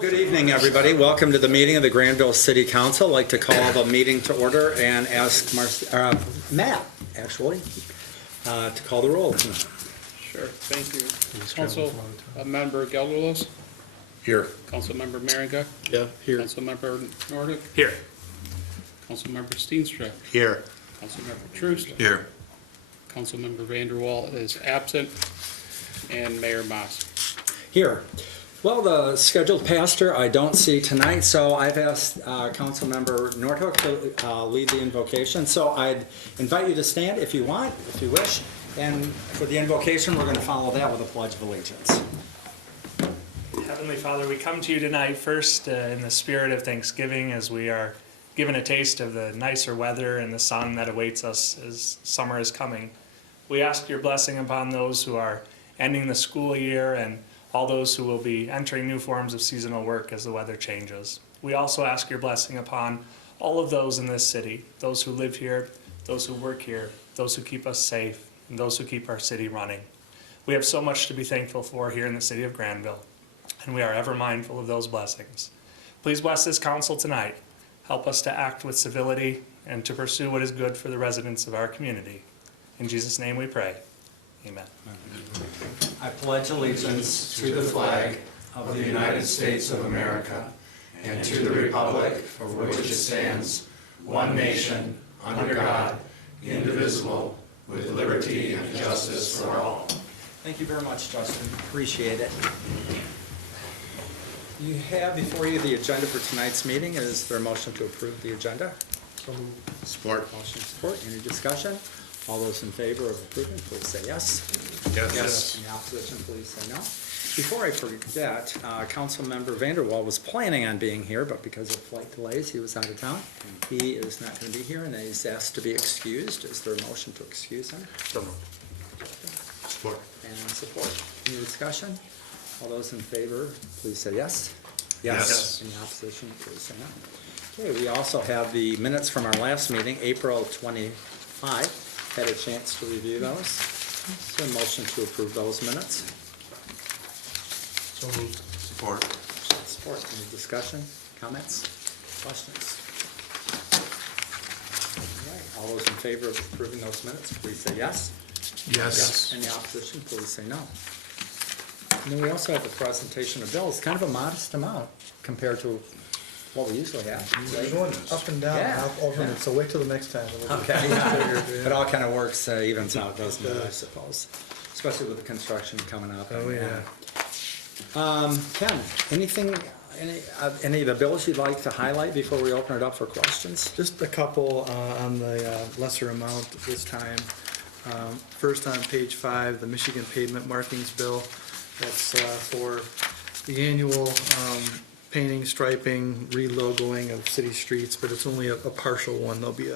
Good evening, everybody. Welcome to the meeting of the Grandville City Council. I'd like to call the meeting to order and ask Matt, actually, to call the roll. Sure, thank you. Council Member Gelderlos? Here. Council Member Maringa? Yeah, here. Council Member Nordic? Here. Council Member Steenstra? Here. Council Member Troost? Here. Council Member Vanderwall is absent, and Mayor Mas. Here. Well, the scheduled pastor I don't see tonight, so I've asked Councilmember Nordhook to lead the invocation. So I'd invite you to stand if you want, if you wish. And for the invocation, we're going to follow that with a pledge of allegiance. Heavenly Father, we come to you tonight first in the spirit of thanksgiving as we are given a taste of the nicer weather and the sun that awaits us as summer is coming. We ask your blessing upon those who are ending the school year and all those who will be entering new forms of seasonal work as the weather changes. We also ask your blessing upon all of those in this city, those who live here, those who work here, those who keep us safe, and those who keep our city running. We have so much to be thankful for here in the city of Grandville, and we are ever mindful of those blessings. Please bless this council tonight. Help us to act with civility and to pursue what is good for the residents of our community. In Jesus' name we pray. Amen. I pledge allegiance to the flag of the United States of America and to the republic for which it stands, one nation, under God, indivisible, with liberty and justice for all. Thank you very much, Justin. Appreciate it. You have before you the agenda for tonight's meeting. Is there a motion to approve the agenda? Support. Motion support. Any discussion? All those in favor of approving, please say yes. Yes. Any opposition, please say no. Before I forget, Councilmember Vanderwall was planning on being here, but because of flight delays, he was out of town. He is not going to be here, and he's asked to be excused. Is there a motion to excuse him? Support. And support. Any discussion? All those in favor, please say yes. Yes. Any opposition, please say no. Okay, we also have the minutes from our last meeting, April 25. Had a chance to review those. Is there a motion to approve those minutes? So moved. Support. Support. Any discussion, comments, questions? All right. All those in favor of approving those minutes, please say yes. Yes. Any opposition, please say no. And then we also have the presentation of bills, kind of a modest amount compared to what we usually have. We're going up and down, Yeah. up, alternate, so wait till the next time. Okay, yeah. It all kind of works, evens out, doesn't it, I suppose? Especially with the construction coming up. Oh, yeah. Ken, anything, any of the bills you'd like to highlight before we open it up for questions? Just a couple on the lesser amount this time. First on page 5, the Michigan pavement markings bill. That's for the annual painting, striping, re-logoing of city streets, but it's only a partial one. There'll be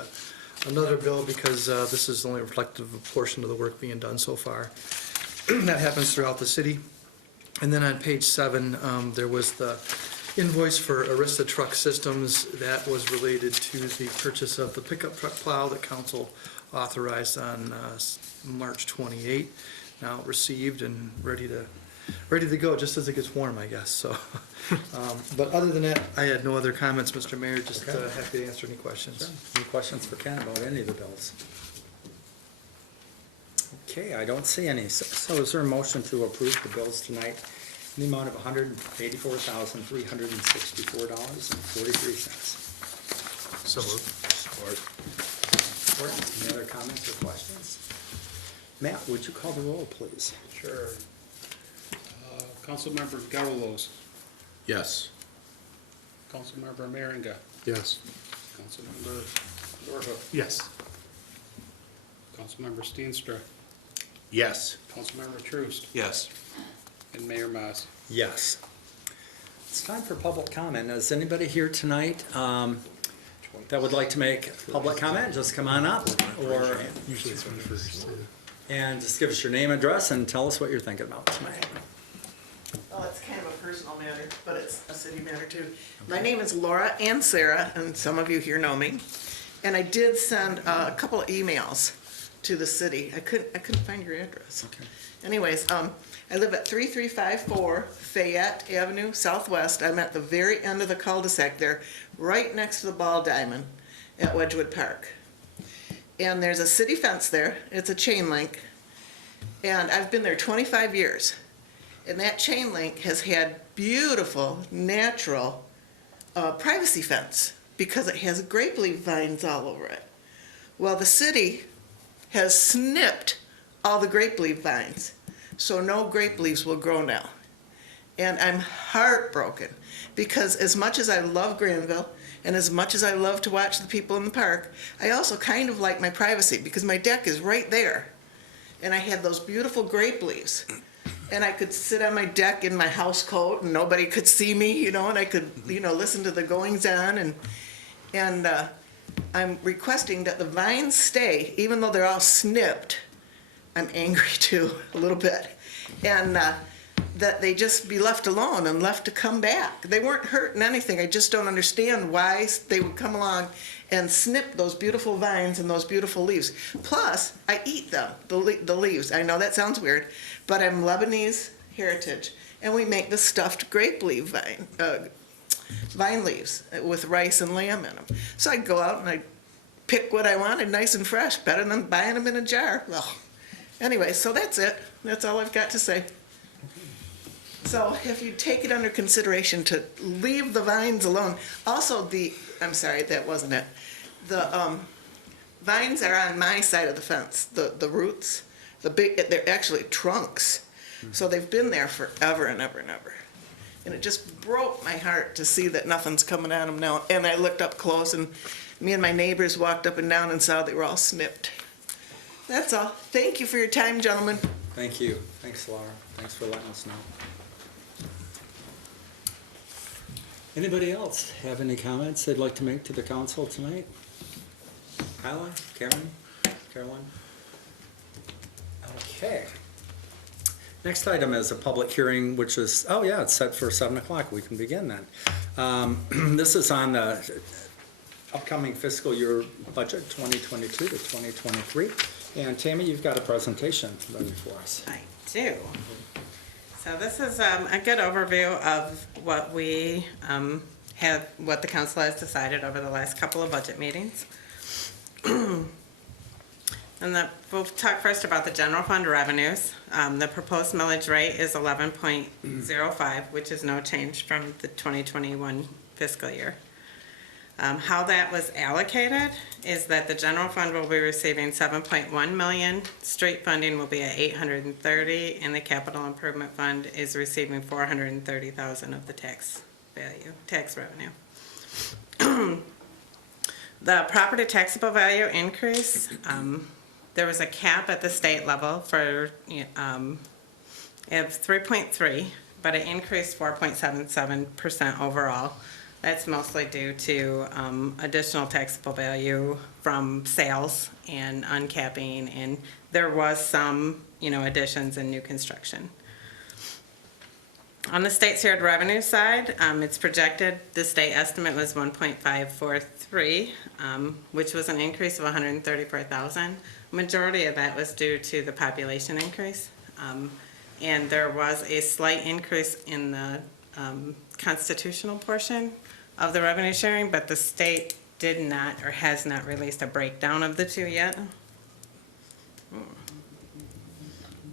another bill because this is only reflective of a portion of the work being done so far. That happens throughout the city. And then on page 7, there was the invoice for Arista Truck Systems. That was related to the purchase of the pickup truck plow that council authorized on March 28. Now received and ready to go just as it gets warm, I guess. So, but other than that, I had no other comments, Mr. Mayor. Just happy to answer any questions. Sure. Any questions for Ken about any of the bills? Okay, I don't see any. So is there a motion to approve the bills tonight in the amount of $184,364.43? So moved. Support. Any other comments or questions? Matt, would you call the roll, please? Sure. Councilmember Gelderlos? Yes. Councilmember Maringa? Yes. Councilmember Nordic? Yes. Councilmember Steenstra? Yes. Councilmember Troost? Yes. And Mayor Mas. Yes. It's time for public comment. Is anybody here tonight that would like to make public comment? Just come on up, or Usually it's me first. and just give us your name, address, and tell us what you're thinking about tonight. Well, it's kind of a personal matter, but it's a city matter too. My name is Laura Ann Sarah, and some of you here know me. And I did send a couple of emails to the city. I couldn't find your address. Okay. Anyways, I live at 3354 Fayette Avenue Southwest. I'm at the very end of the cul-de-sac there, right next to the Ball Diamond at Wedgewood Park. And there's a city fence there. It's a chain link. And I've been there 25 years. And that chain link has had beautiful, natural privacy fence because it has grape leaf vines all over it. Well, the city has snipped all the grape leaf vines, so no grape leaves will grow now. And I'm heartbroken because as much as I love Grandville and as much as I love to watch the people in the park, I also kind of like my privacy because my deck is right there. And I had those beautiful grape leaves. And I could sit on my deck in my house coat and nobody could see me, and I could, listen to the goings on. And I'm requesting that the vines stay, even though they're all snipped. I'm angry too, a little bit. And that they just be left alone and left to come back. They weren't hurting anything. I just don't understand why they would come along and snip those beautiful vines and those beautiful leaves. Plus, I eat them, the leaves. I know that sounds weird, but I'm Lebanese heritage, and we make the stuffed grape leaf vine leaves with rice and lamb in them. So I go out and I pick what I wanted, nice and fresh, better than buying them in a jar. Well, anyway, so that's it. That's all I've got to say. So if you take it under consideration to leave the vines alone, also I'm sorry, that wasn't it. The vines are on my side of the fence, the roots, they're actually trunks. So they've been there forever and ever and ever. And it just broke my heart to see that nothing's coming at them now. And I looked up close and me and my neighbors walked up and down and saw they were all snipped. That's all. Thank you for your time, gentlemen. Thank you. Thanks, Laura. Thanks for letting us know. Anybody else have any comments they'd like to make to the council tonight? Kyla? Caroline? Okay. Next item is a public hearing, which is, it's set for 7 o'clock. We can begin then. This is on the upcoming fiscal year budget, 2022 to 2023. And Tammy, you've got a presentation ready for us. I do. So this is a good overview of what what the council has decided over the last couple of budget meetings. And we'll talk first about the general fund revenues. The proposed millage rate is 11.05, which is no change from the 2021 fiscal year. How that was allocated is that the general fund will be receiving 7.1 million, street funding will be at 830, and the capital improvement fund is receiving 430,000 of the tax revenue. The property taxable value increase, there was a cap at the state level for of 3.3, but it increased 4.77% overall. That's mostly due to additional taxable value from sales and uncapping, and there was some, additions in new construction. On the state shared revenue side, it's projected, the state estimate was 1.543, which was an increase of 134,000. Majority of that was due to the population increase, and there was a slight increase in the constitutional portion of the revenue sharing, but the state did not or has not released a breakdown of the two yet.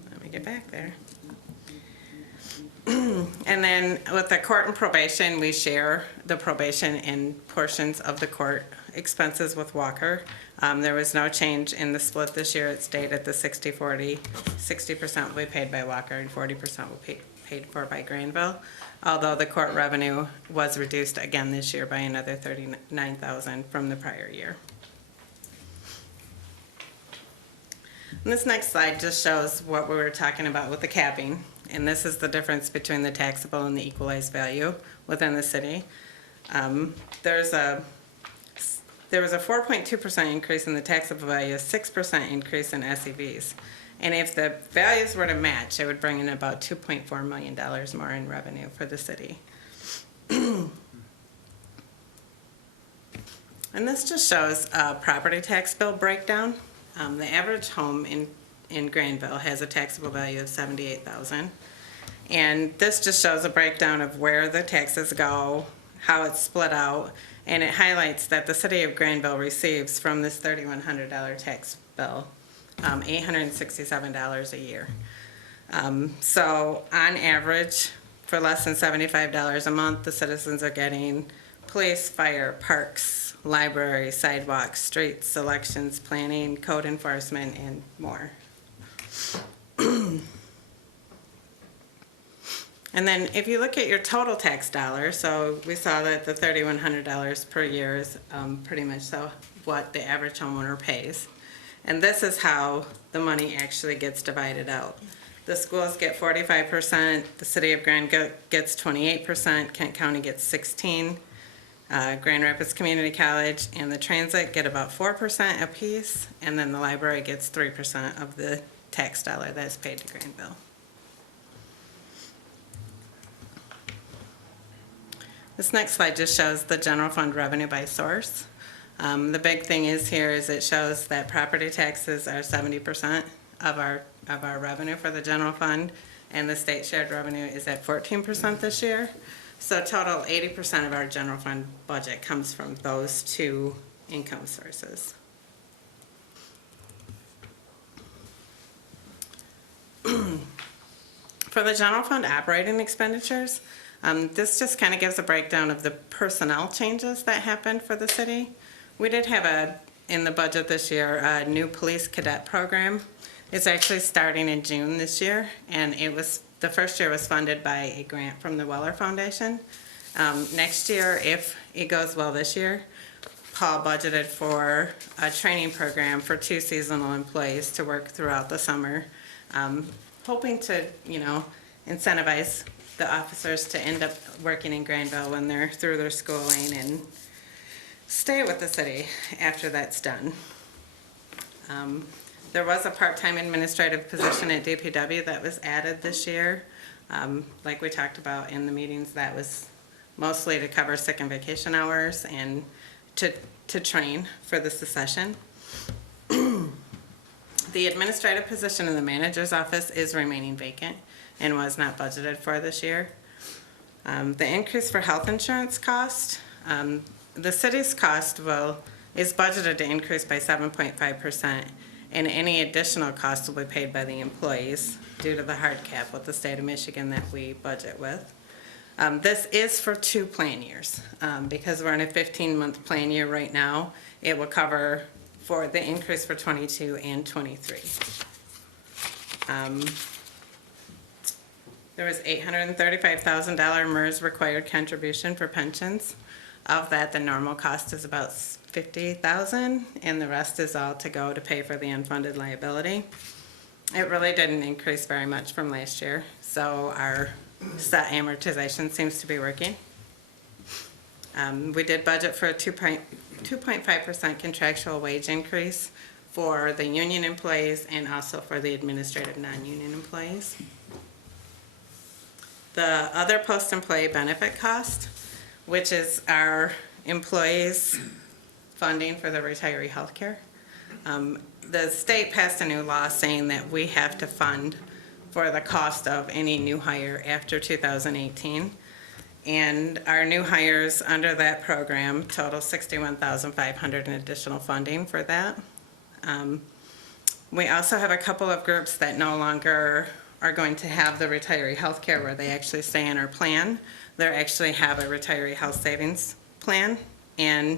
Let me get back there. And then with the court and probation, we share the probation and portions of the court expenses with Walker. There was no change in the split this year. It stayed at the 60-40. 60% will be paid by Walker and 40% will be paid for by Grandville. Although the court revenue was reduced again this year by another $39,000 from the prior year. And this next slide just shows what we were talking about with the capping. And this is the difference between the taxable and the equalized value within the city. There was a 4.2% increase in the taxable value, a 6% increase in SEVs. And if the values were to match, it would bring in about $2.4 million more in revenue for the city. And this just shows a property tax bill breakdown The average home in Grandville has a taxable value of $78,000. And this just shows a breakdown of where the taxes go, how it's split out, and it highlights that the city of Grandville receives from this $3,100 tax bill $867 a year. So on average, for less than $75 a month, the citizens are getting police, fire, parks, library, sidewalks, streets, elections, planning, code enforcement, and more. And then if you look at your total tax dollars, so we saw that the $3,100 per year is pretty much so what the average homeowner pays. And this is how the money actually gets divided out. The schools get 45%, the city of Grand gets 28%, Kent County gets 16%, Grand Rapids Community College and the transit get about 4% apiece, and then the library gets 3% of the tax dollar that is paid to Grandville. This next slide just shows the general fund revenue by source. The big thing is here is it shows that property taxes are 70% of our revenue for the general fund, and the state shared revenue is at 14% this year. So total 80% of our general fund budget comes from those two income sources. For the general fund operating expenditures, this just kind of gives a breakdown of the personnel changes that happened for the city. We did have in the budget this year, a new police cadet program. It's actually starting in June this year, and the first year was funded by a grant from the Weller Foundation. Next year, if it goes well this year, Paul budgeted for a training program for 2 seasonal employees to work throughout the summer, hoping to, incentivize the officers to end up working in Grandville when they're through their schooling and stay with the city after that's done. There was a part-time administrative position at DPW that was added this year. Like we talked about in the meetings, that was mostly to cover sick and vacation hours and to train for the succession. The administrative position in the manager's office is remaining vacant and was not budgeted for this year. The increase for health insurance cost, the city's cost is budgeted to increase by 7.5%, and any additional cost will be paid by the employees due to the hard cap with the state of Michigan that we budget with. This is for 2 plan years. Because we're in a 15-month plan year right now, it will cover for the increase for 22 and 23. There was $835,000 MERS required contribution for pensions. Of that, the normal cost is about $50,000, and the rest is all to go to pay for the unfunded liability. It really didn't increase very much from last year, so our set amortization seems to be working. We did budget for a 2.5% contractual wage increase for the union employees and also for the administrative non-union employees. The other post-employee benefit cost, which is our employees' funding for the retiree health care. The state passed a new law saying that we have to fund for the cost of any new hire after 2018. And our new hires under that program total $61,500 in additional funding for that. We also have a couple of groups that no longer are going to have the retiree health care where they actually stay in our plan. They actually have a retiree health savings plan. And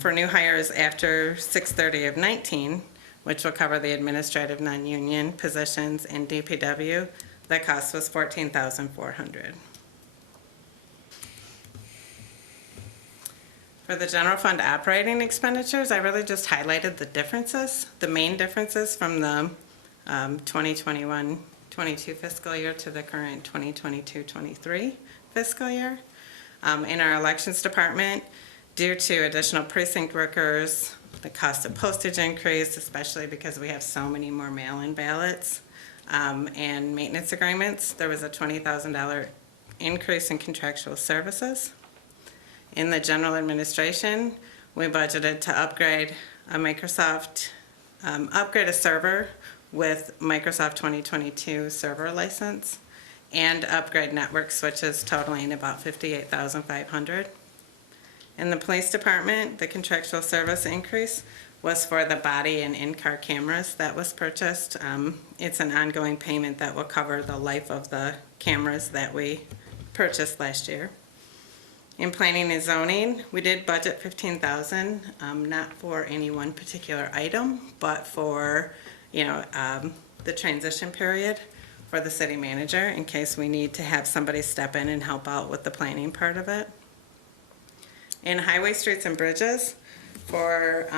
for new hires after 6/30 of 19, which will cover the administrative non-union positions in DPW, the cost was $14,400. For the general fund operating expenditures, I really just highlighted the differences, the main differences from the 2021-22 fiscal year to the current 2022-23 fiscal year. In our elections department, due to additional precinct workers, the cost of postage increased, especially because we have so many more mail-in ballots, and maintenance agreements. There was a $20,000 increase in contractual services. In the general administration, we budgeted to upgrade a Microsoft upgrade a server with Microsoft 2022 server license, and upgrade network switches totaling about $58,500. In the police department, the contractual service increase was for the body and in-car cameras that was purchased. It's an ongoing payment that will cover the life of the cameras that we purchased last year. In planning and zoning, we did budget $15,000, not for any one particular item, but for, the transition period for the city manager in case we need to have somebody step in and help out with the planning part of it. In highway, streets, and bridges, for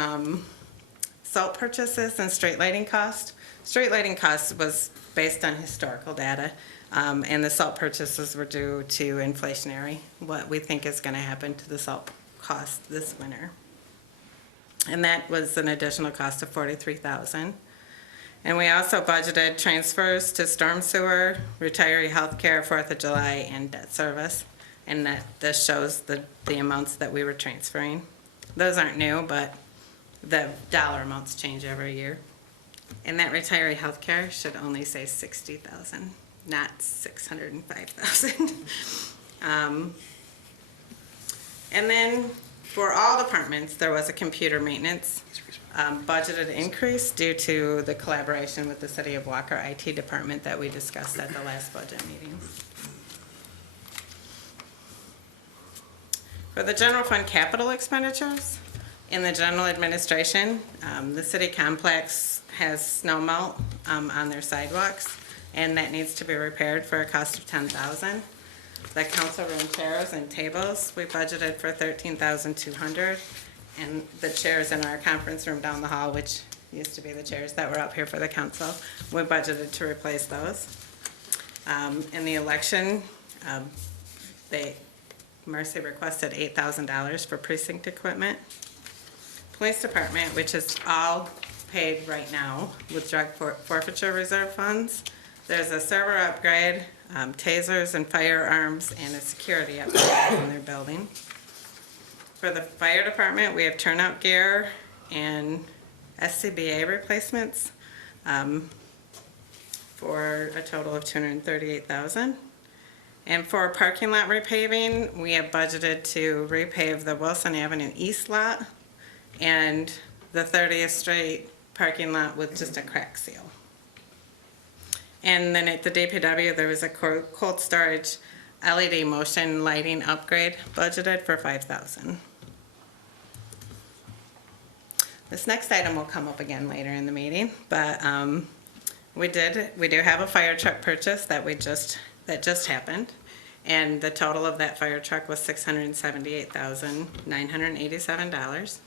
salt purchases and street lighting cost. Street lighting cost was based on historical data, and the salt purchases were due to inflationary, what we think is going to happen to the salt cost this winter. And that was an additional cost of $43,000. And we also budgeted transfers to storm sewer, retiree health care, 4th of July, and debt service. And that this shows the amounts that we were transferring. Those aren't new, but the dollar amounts change every year. And that retiree health care should only say $60,000, not $605,000. And then for all departments, there was a computer maintenance budgeted increase due to the collaboration with the City of Walker IT department that we discussed at the last budget meeting. For the general fund capital expenditures, in the general administration, the city complex has snow melt on their sidewalks, and that needs to be repaired for a cost of $10,000. The council room chairs and tables, we budgeted for $13,200, and the chairs in our conference room down the hall, which used to be the chairs that were up here for the council, we budgeted to replace those. In the election, Mercy requested $8,000 for precinct equipment. Police department, which is all paid right now with drug forfeiture reserve funds. There's a server upgrade, tasers and firearms, and a security upgrade in their building. For the fire department, we have turnout gear and SCBA replacements for a total of $238,000. And for parking lot repaving, we have budgeted to repave the Wilson Avenue East lot and the 30th Street parking lot with just a crack seal. And then at the DPW, there was a cold storage LED motion lighting upgrade budgeted for $5,000. This next item will come up again later in the meeting, but we do have a fire truck purchase that just happened, and the total of that fire truck was $678,987.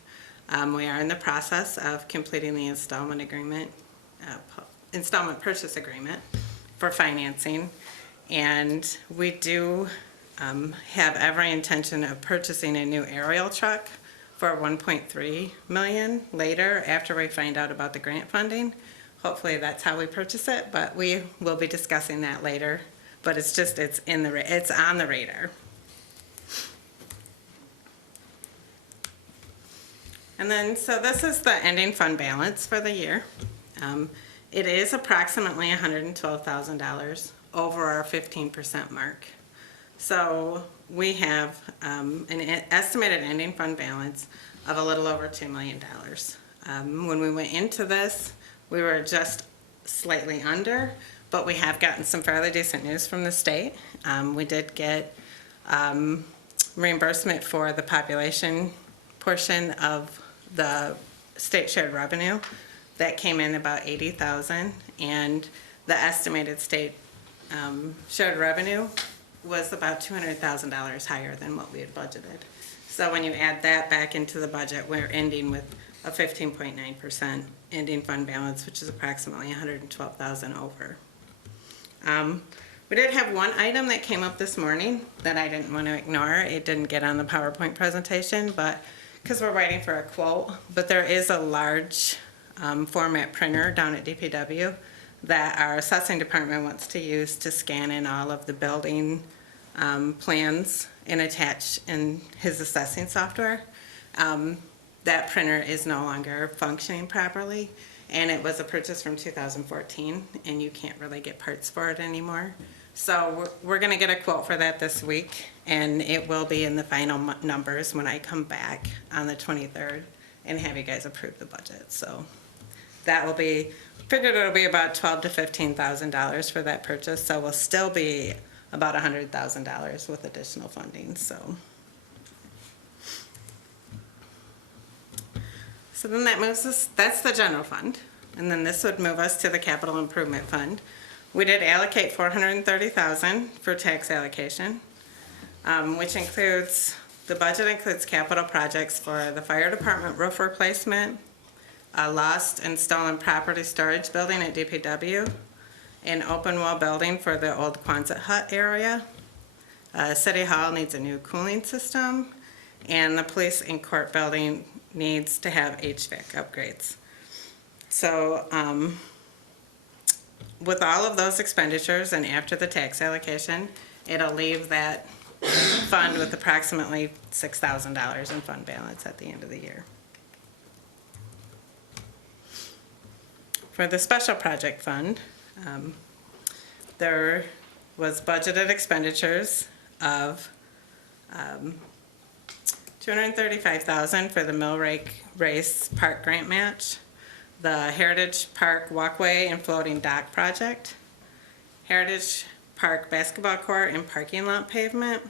We are in the process of completing the installment purchase agreement for financing, and we do have every intention of purchasing a new aerial truck for $1.3 million later after we find out about the grant funding. Hopefully that's how we purchase it, but we will be discussing that later. But it's on the radar. And then, so this is the ending fund balance for the year. It is approximately $112,000 over our 15% mark. So we have an estimated ending fund balance of a little over $2 million. When we went into this, we were just slightly under, but we have gotten some fairly decent news from the state. We did get reimbursement for the population portion of the state shared revenue. That came in about $80,000, and the estimated state shared revenue was about $200,000 higher than what we had budgeted. So when you add that back into the budget, we're ending with a 15.9% ending fund balance, which is approximately $112,000 over. We did have one item that came up this morning that I didn't want to ignore. It didn't get on the PowerPoint presentation, but because we're waiting for a quote, but there is a large format printer down at DPW that our assessing department wants to use to scan in all of the building plans and attach in his assessing software. That printer is no longer functioning properly, and it was a purchase from 2014, and you can't really get parts for it anymore. So we're gonna get a quote for that this week, and it will be in the final numbers when I come back on the 23rd and have you guys approve the budget. So that will be, figured it'll be about $12,000 to $15,000 for that purchase, so we'll still be about $100,000 with additional funding, so. So then that moves us, that's the general fund, and then this would move us to the capital improvement fund. We did allocate $430,000 for tax allocation, which includes, the budget includes capital projects for the fire department roof replacement, a lost and stolen property storage building at DPW, an open wall building for the old Quonset hut area. City Hall needs a new cooling system, and the police and court building needs to have HVAC upgrades. So with all of those expenditures and after the tax allocation, it'll leave that fund with approximately $6,000 in fund balance at the end of the year. For the special project fund, there was budgeted expenditures of $235,000 for the Mill Race Park Grant Match, the Heritage Park Walkway and Floating Dock Project, Heritage Park Basketball Court and Parking Lot Pavement,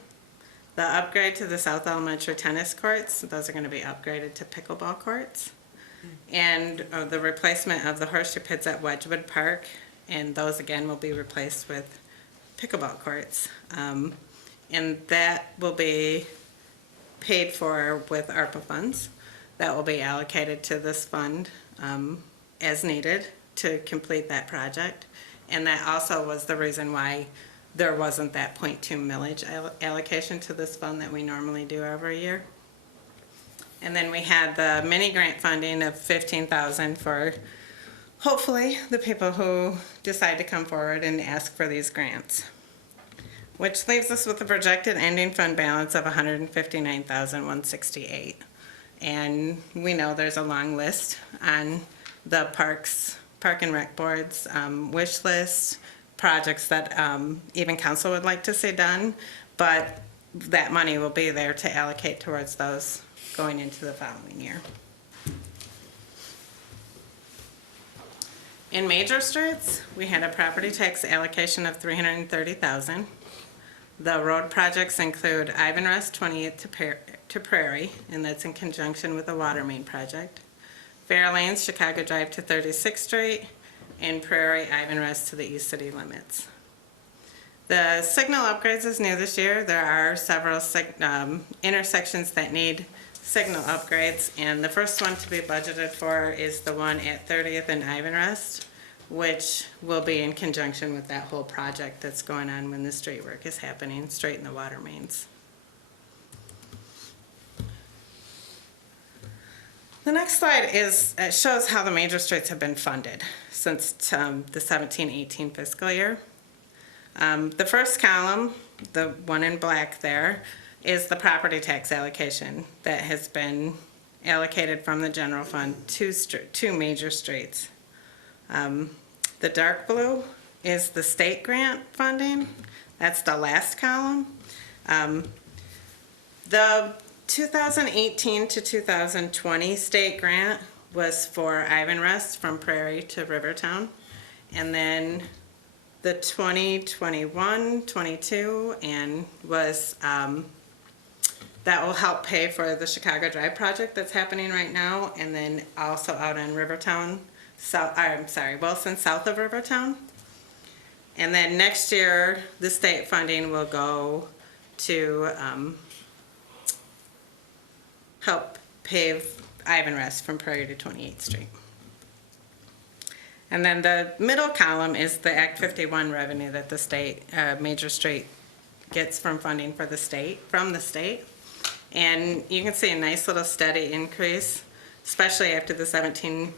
the upgrade to the South Elementary Tennis Courts, those are going to be upgraded to pickleball courts, and the replacement of the horseshoe pits at Wedgewood Park, and those again will be replaced with pickleball courts. And that will be paid for with ARPA funds. That will be allocated to this fund as needed to complete that project. And that also was the reason why there wasn't that 0.2 millage allocation to this fund that we normally do every year. And then we had the mini grant funding of $15,000 for hopefully the people who decide to come forward and ask for these grants, which leaves us with a projected ending fund balance of $159,168. And we know there's a long list on the Park and Rec Board's wish list, projects that even council would like to see done, but that money will be there to allocate towards those going into the following year. In major streets, we had a property tax allocation of $330,000. The road projects include Ivan Rest 28th to Prairie, and that's in conjunction with the water main project. Fairlanes, Chicago Drive to 36th Street, and Prairie, Ivan Rest to the east city limits. The signal upgrades is new this year. There are several intersections that need signal upgrades, and the first one to be budgeted for is the one at 30th and Ivan Rest, which will be in conjunction with that whole project that's going on when the street work is happening, straighten the water mains. The next slide shows how the major streets have been funded since the 17-18 fiscal year. The first column, the one in black there, is the property tax allocation that has been allocated from the general fund to major streets. The dark blue is the state grant funding. That's the last column. The 2018 to 2020 state grant was for Ivan Rest from Prairie to Rivertown. And then the 2021-22 and was that will help pay for the Chicago Drive project that's happening right now, and then also out in Rivertown, Wilson, south of Rivertown. And then next year, the state funding will go to help pave Ivan Rest from Prairie to 28th Street. And then the middle column is the Act 51 revenue that the state, major street gets from funding for the state, from the state. And you can see a nice little steady increase, especially after the 17-18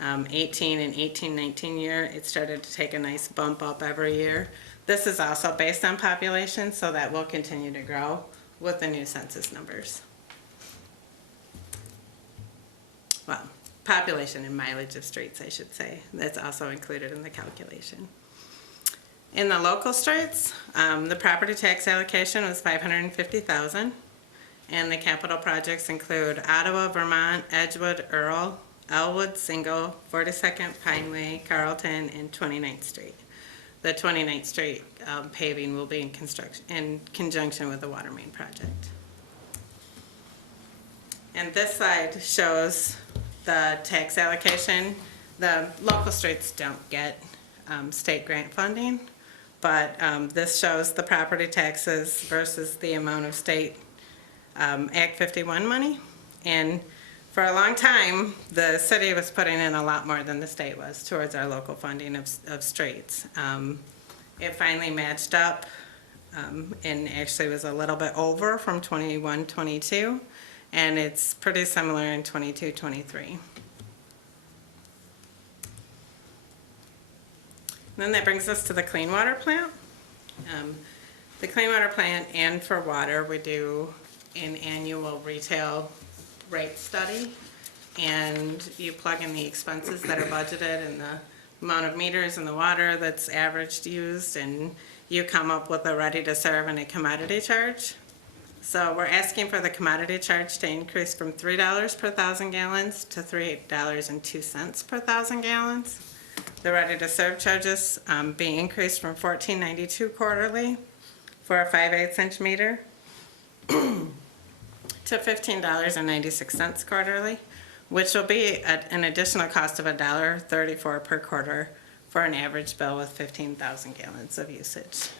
and 18-19 year. It started to take a nice bump up every year. This is also based on population, so that will continue to grow with the new census numbers. Well, population and mileage of streets, I should say. That's also included in the calculation. In the local streets, the property tax allocation was $550,000, and the capital projects include Ottawa, Vermont, Edgewood, Earl, Elwood, Single, 42nd, Pineway, Carlton, and 29th Street. The 29th Street paving will be in conjunction with the water main project. And this slide shows the tax allocation. The local streets don't get state grant funding, but this shows the property taxes versus the amount of state Act 51 money. And for a long time, the city was putting in a lot more than the state was towards our local funding of streets. It finally matched up and actually was a little bit over from 21-22, and it's pretty similar in 22-23. Then that brings us to the clean water plant. The clean water plant and for water, we do an annual retail rate study, and you plug in the expenses that are budgeted and the amount of meters and the water that's averaged used, and you come up with a ready to serve and a commodity charge. So we're asking for the commodity charge to increase from $3 per 1,000 gallons to $3.02 per 1,000 gallons. The ready to serve charges being increased from $14.92 quarterly for a 5/8 inch meter to $15.96 quarterly, which will be an additional cost of $1.34 per quarter for an average bill with 15,000 gallons of usage.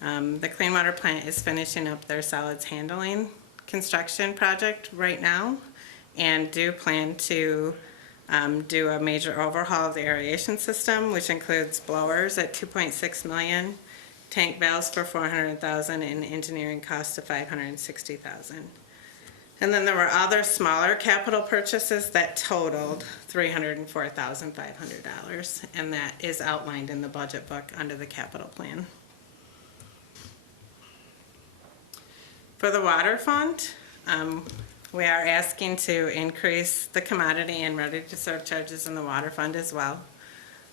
The clean water plant is finishing up their solids handling construction project right now, and do plan to do a major overhaul of the aeration system, which includes blowers at $2.6 million, tank valves for $400,000, and engineering costs of $560,000. And then there were other smaller capital purchases that totaled $304,500, and that is outlined in the budget book under the capital plan. For the water fund, we are asking to increase the commodity and ready-to-serve charges in the water fund as well.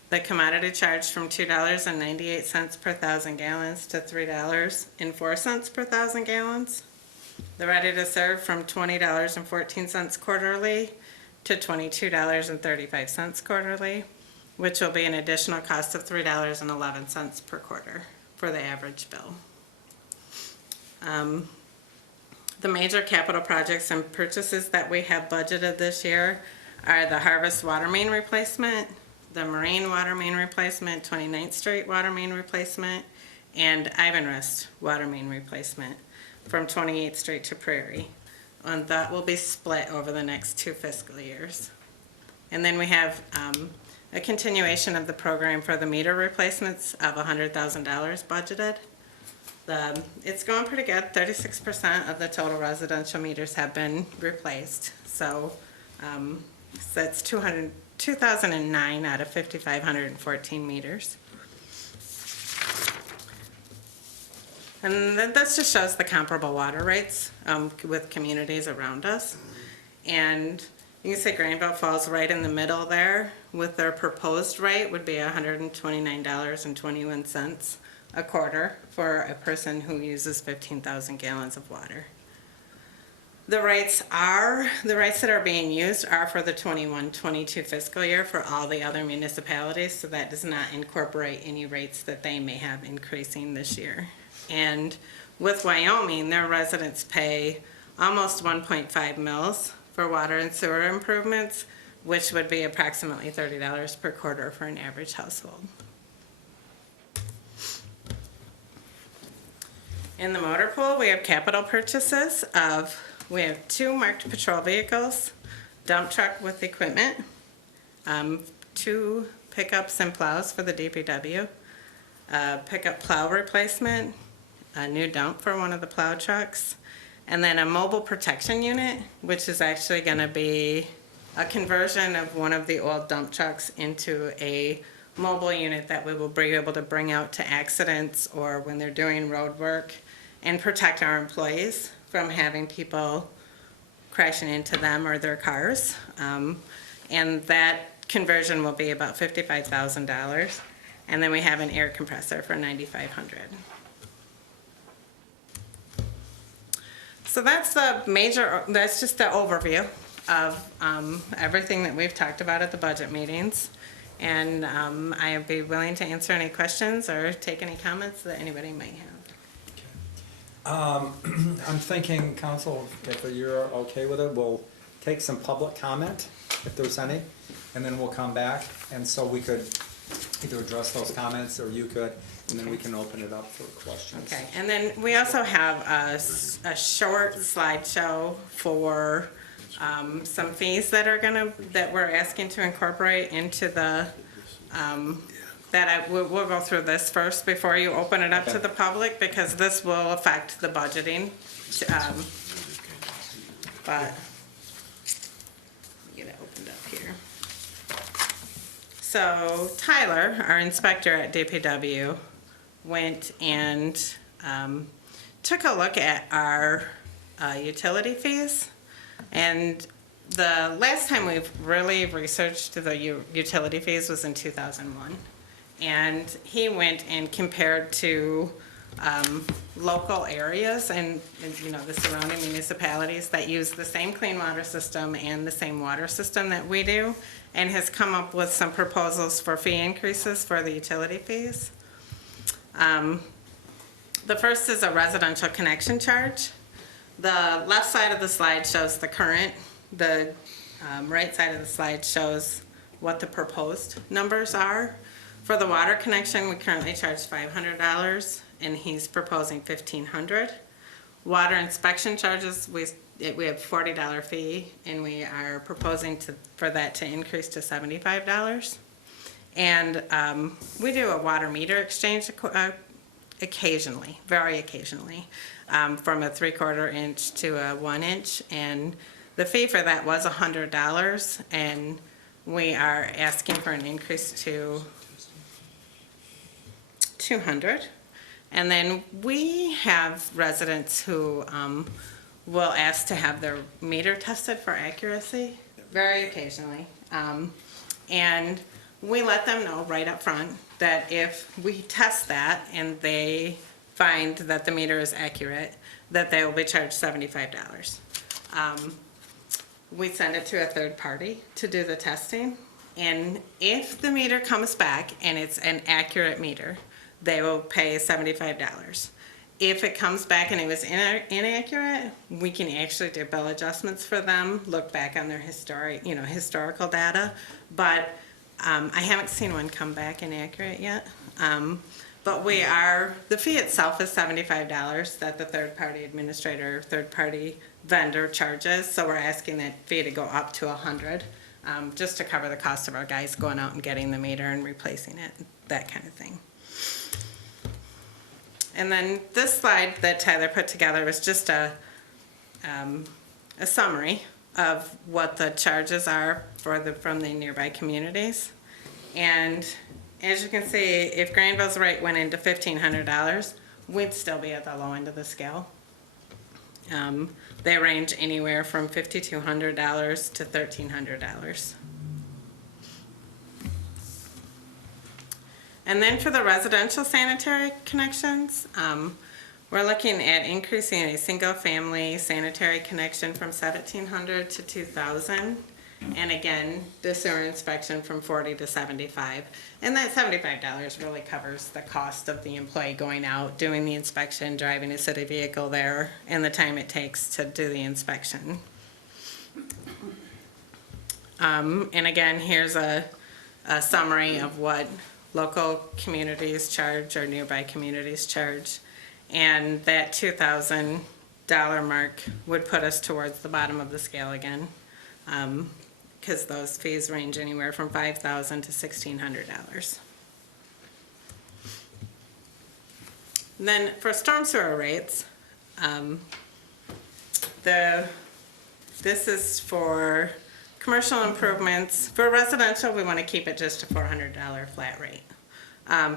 The commodity charge from $2.98 per 1,000 gallons to $3.04 per 1,000 gallons. The ready-to-serve from $20.14 quarterly to $22.35 quarterly, which will be an additional cost of $3.11 per quarter for the average bill. The major capital projects and purchases that we have budgeted this year are the Harvest water main replacement, the Marine water main replacement, 29th Street water main replacement, and Ivanrest water main replacement from 28th Street to Prairie. And that will be split over the next 2 fiscal years. And then we have a continuation of the program for the meter replacements of $100,000 budgeted. It's going pretty good. 36% of the total residential meters have been replaced. So that's 2,009 out of 5,514 meters. And this just shows the comparable water rates with communities around us. And you can see Grandville falls right in the middle there, with their proposed rate would be $129.21 a quarter for a person who uses 15,000 gallons of water. The rates that are being used are for the 21-22 fiscal year for all the other municipalities, so that does not incorporate any rates that they may have increasing this year. And with Wyoming, their residents pay almost 1.5 mils for water and sewer improvements, which would be approximately $30 per quarter for an average household. In the motor pool, we have capital purchases we have 2 marked patrol vehicles, dump truck with equipment, 2 pickups and plows for the DPW, pickup plow replacement, a new dump for one of the plow trucks, and then a mobile protection unit, which is actually going to be a conversion of one of the old dump trucks into a mobile unit that we will be able to bring out to accidents or when they're doing road work and protect our employees from having people crashing into them or their cars. And that conversion will be about $55,000. And then we have an air compressor for $9,500. So that's that's just the overview of everything that we've talked about at the budget meetings. And I'd be willing to answer any questions or take any comments that anybody might have. I'm thinking, council, if you're okay with it, we'll take some public comment, if there's any, and then we'll come back, and so we could either address those comments, or you could, and then we can open it up for questions. Okay, and then we also have a short slideshow for some fees that we're asking to incorporate into the, we'll go through this first before you open it up to Okay. the public, because this will affect the budgeting. But, get it opened up here. So Tyler, our inspector at DPW, went and took a look at our utility fees. And the last time we've really researched the utility fees was in 2001. And he went and compared to local areas and the surrounding municipalities that use the same clean water system and the same water system that we do, and has come up with some proposals for fee increases for the utility fees. The first is a residential connection charge. The left side of the slide shows the current, the right side of the slide shows what the proposed numbers are. For the water connection, we currently charge $500, and he's proposing $1,500. Water inspection charges, we have $40 fee, and we are proposing for that to increase to $75. And we do a water meter exchange occasionally, very occasionally, from a 3/4 inch to a 1 inch, and the fee for that was $100, and we are asking for an increase to $200. And then we have residents who will ask to have their meter tested for accuracy, very occasionally. And we let them know right up front that if we test that and they find that the meter is accurate, that they will be charged $75. We send it to a third party to do the testing, and if the meter comes back and it's an accurate meter, they will pay $75. If it comes back and it was inaccurate, we can actually do bill adjustments for them, look back on their historical data. But I haven't seen one come back inaccurate yet. But the fee itself is $75 that the third-party administrator, third-party vendor charges. So we're asking that fee to go up to $100, just to cover the cost of our guys going out and getting the meter and replacing it, that kind of thing. And then this slide that Tyler put together was just a summary of what the charges are from the nearby communities. And as you can see, if Grandville's rate went into $1,500, we'd still be at the low end of the scale. They range anywhere from $5,200 to $1,300. And then for the residential sanitary connections, we're looking at increasing a single-family sanitary connection from $1,700 to $2,000. And again, the sewer inspection from $40 to $75. And that $75 really covers the cost of the employee going out, doing the inspection, driving a city vehicle there, and the time it takes to do the inspection. And again, here's a summary of what local communities charge or nearby communities charge. And that $2,000 mark would put us towards the bottom of the scale again, because those fees range anywhere from $5,000 to $1,600. Then for storm sewer rates, this is for commercial improvements. For residential, we want to keep it just a $400 flat rate.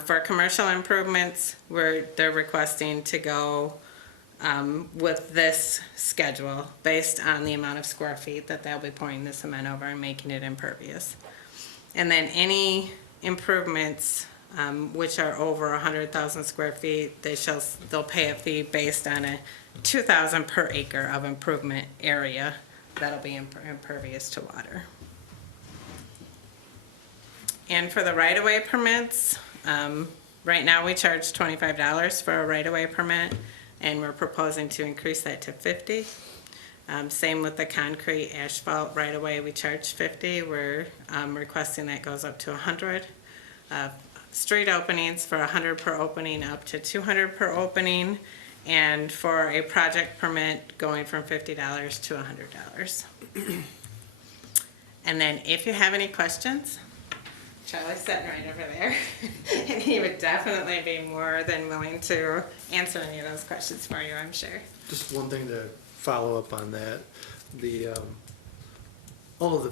For commercial improvements, they're requesting to go with this schedule based on the amount of square feet that they'll be pouring the cement over and making it impervious. And then any improvements, which are over 100,000 square feet, they'll pay a fee based on a 2,000 per acre of improvement area that'll be impervious to water. And for the right-of-way permits, right now we charge $25 for a right-of-way permit, and we're proposing to increase that to $50. Same with the concrete asphalt right-of-way, we charge $50. We're requesting that goes up to $100. Street openings for $100 per opening up to $200 per opening, and for a project permit going from $50 to $100. And then if you have any questions, Charlie's sitting right over there, and he would definitely be more than willing to answer any of those questions for you, I'm sure. Just one thing to follow up on that, all of the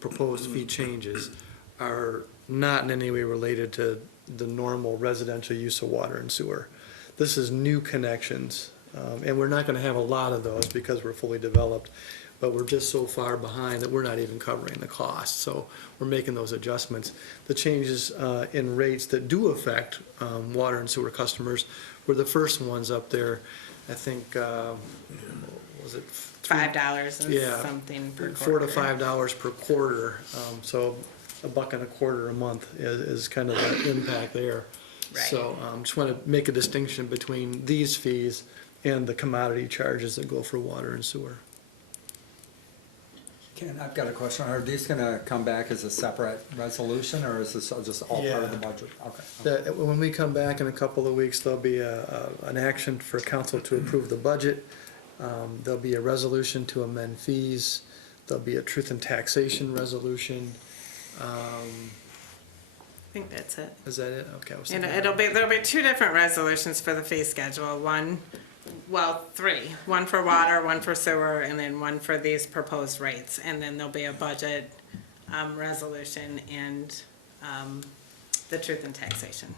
proposed fee changes are not in any way related to the normal residential use of water and sewer. This is new connections, and we're not gonna have a lot of those because we're fully developed, but we're just so far behind that we're not even covering the cost, so we're making those adjustments. The changes in rates that do affect water and sewer customers were the first ones up there, I think, was it? $5 and Yeah, something per $4 quarter. to $5 per quarter, so $1.25 a month is kind of the impact there. Right. So, just wanna make a distinction between these fees and the commodity charges that go for water and sewer. Ken, I've got a question. Are these gonna come back as a separate resolution, or is this just all part of the Yeah. budget? Okay. That, when we come back in a couple of weeks, there'll be an action for council to approve the budget. There'll be a resolution to amend fees. There'll be a truth and taxation resolution. I think that's it. Is that it? Okay. I was And thinking- there'll be two different resolutions for the fee schedule. Three. One for water, one for sewer, and then one for these proposed rates. And then there'll be a budget resolution and the truth and taxation.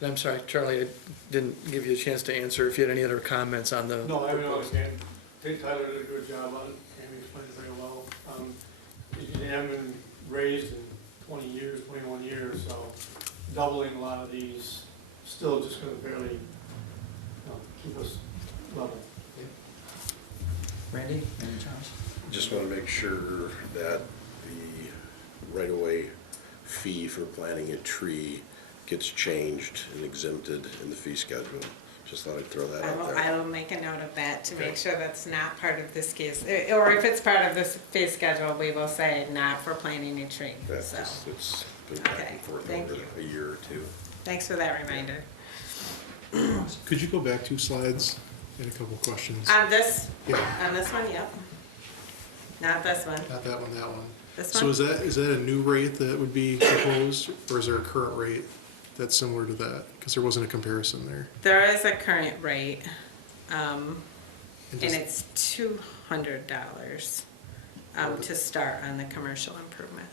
And I'm sorry, Charlie, I didn't give you a chance to answer if you had any other comments on the. No, I mean, understand. I think Tyler did a good job on it, and he explained it very well. They haven't been raised in 20 years, 21 years, so doubling a lot of these still just gonna barely, keep us level. Randy, any Josh? Just want to make sure that the right-of-way fee for planting a tree gets changed and exempted in the fee schedule. Just thought I'd throw that out there. I will make a note of that to make Okay. sure that's not part of this case. Or if it's part of this fee schedule, we will say not for planting a tree, That's so. just, it's been back Okay, and forth thank over you. a year or two. Thanks for that reminder. Could you go back 2 slides and a couple questions? On this Yeah, one, yep. Not this one, not that one, that one. this So one? is that a new rate that would be proposed, or is there a current rate that's similar to that? Because there wasn't a comparison there. There is a current rate, And and does- it's $200 to start on the commercial improvement.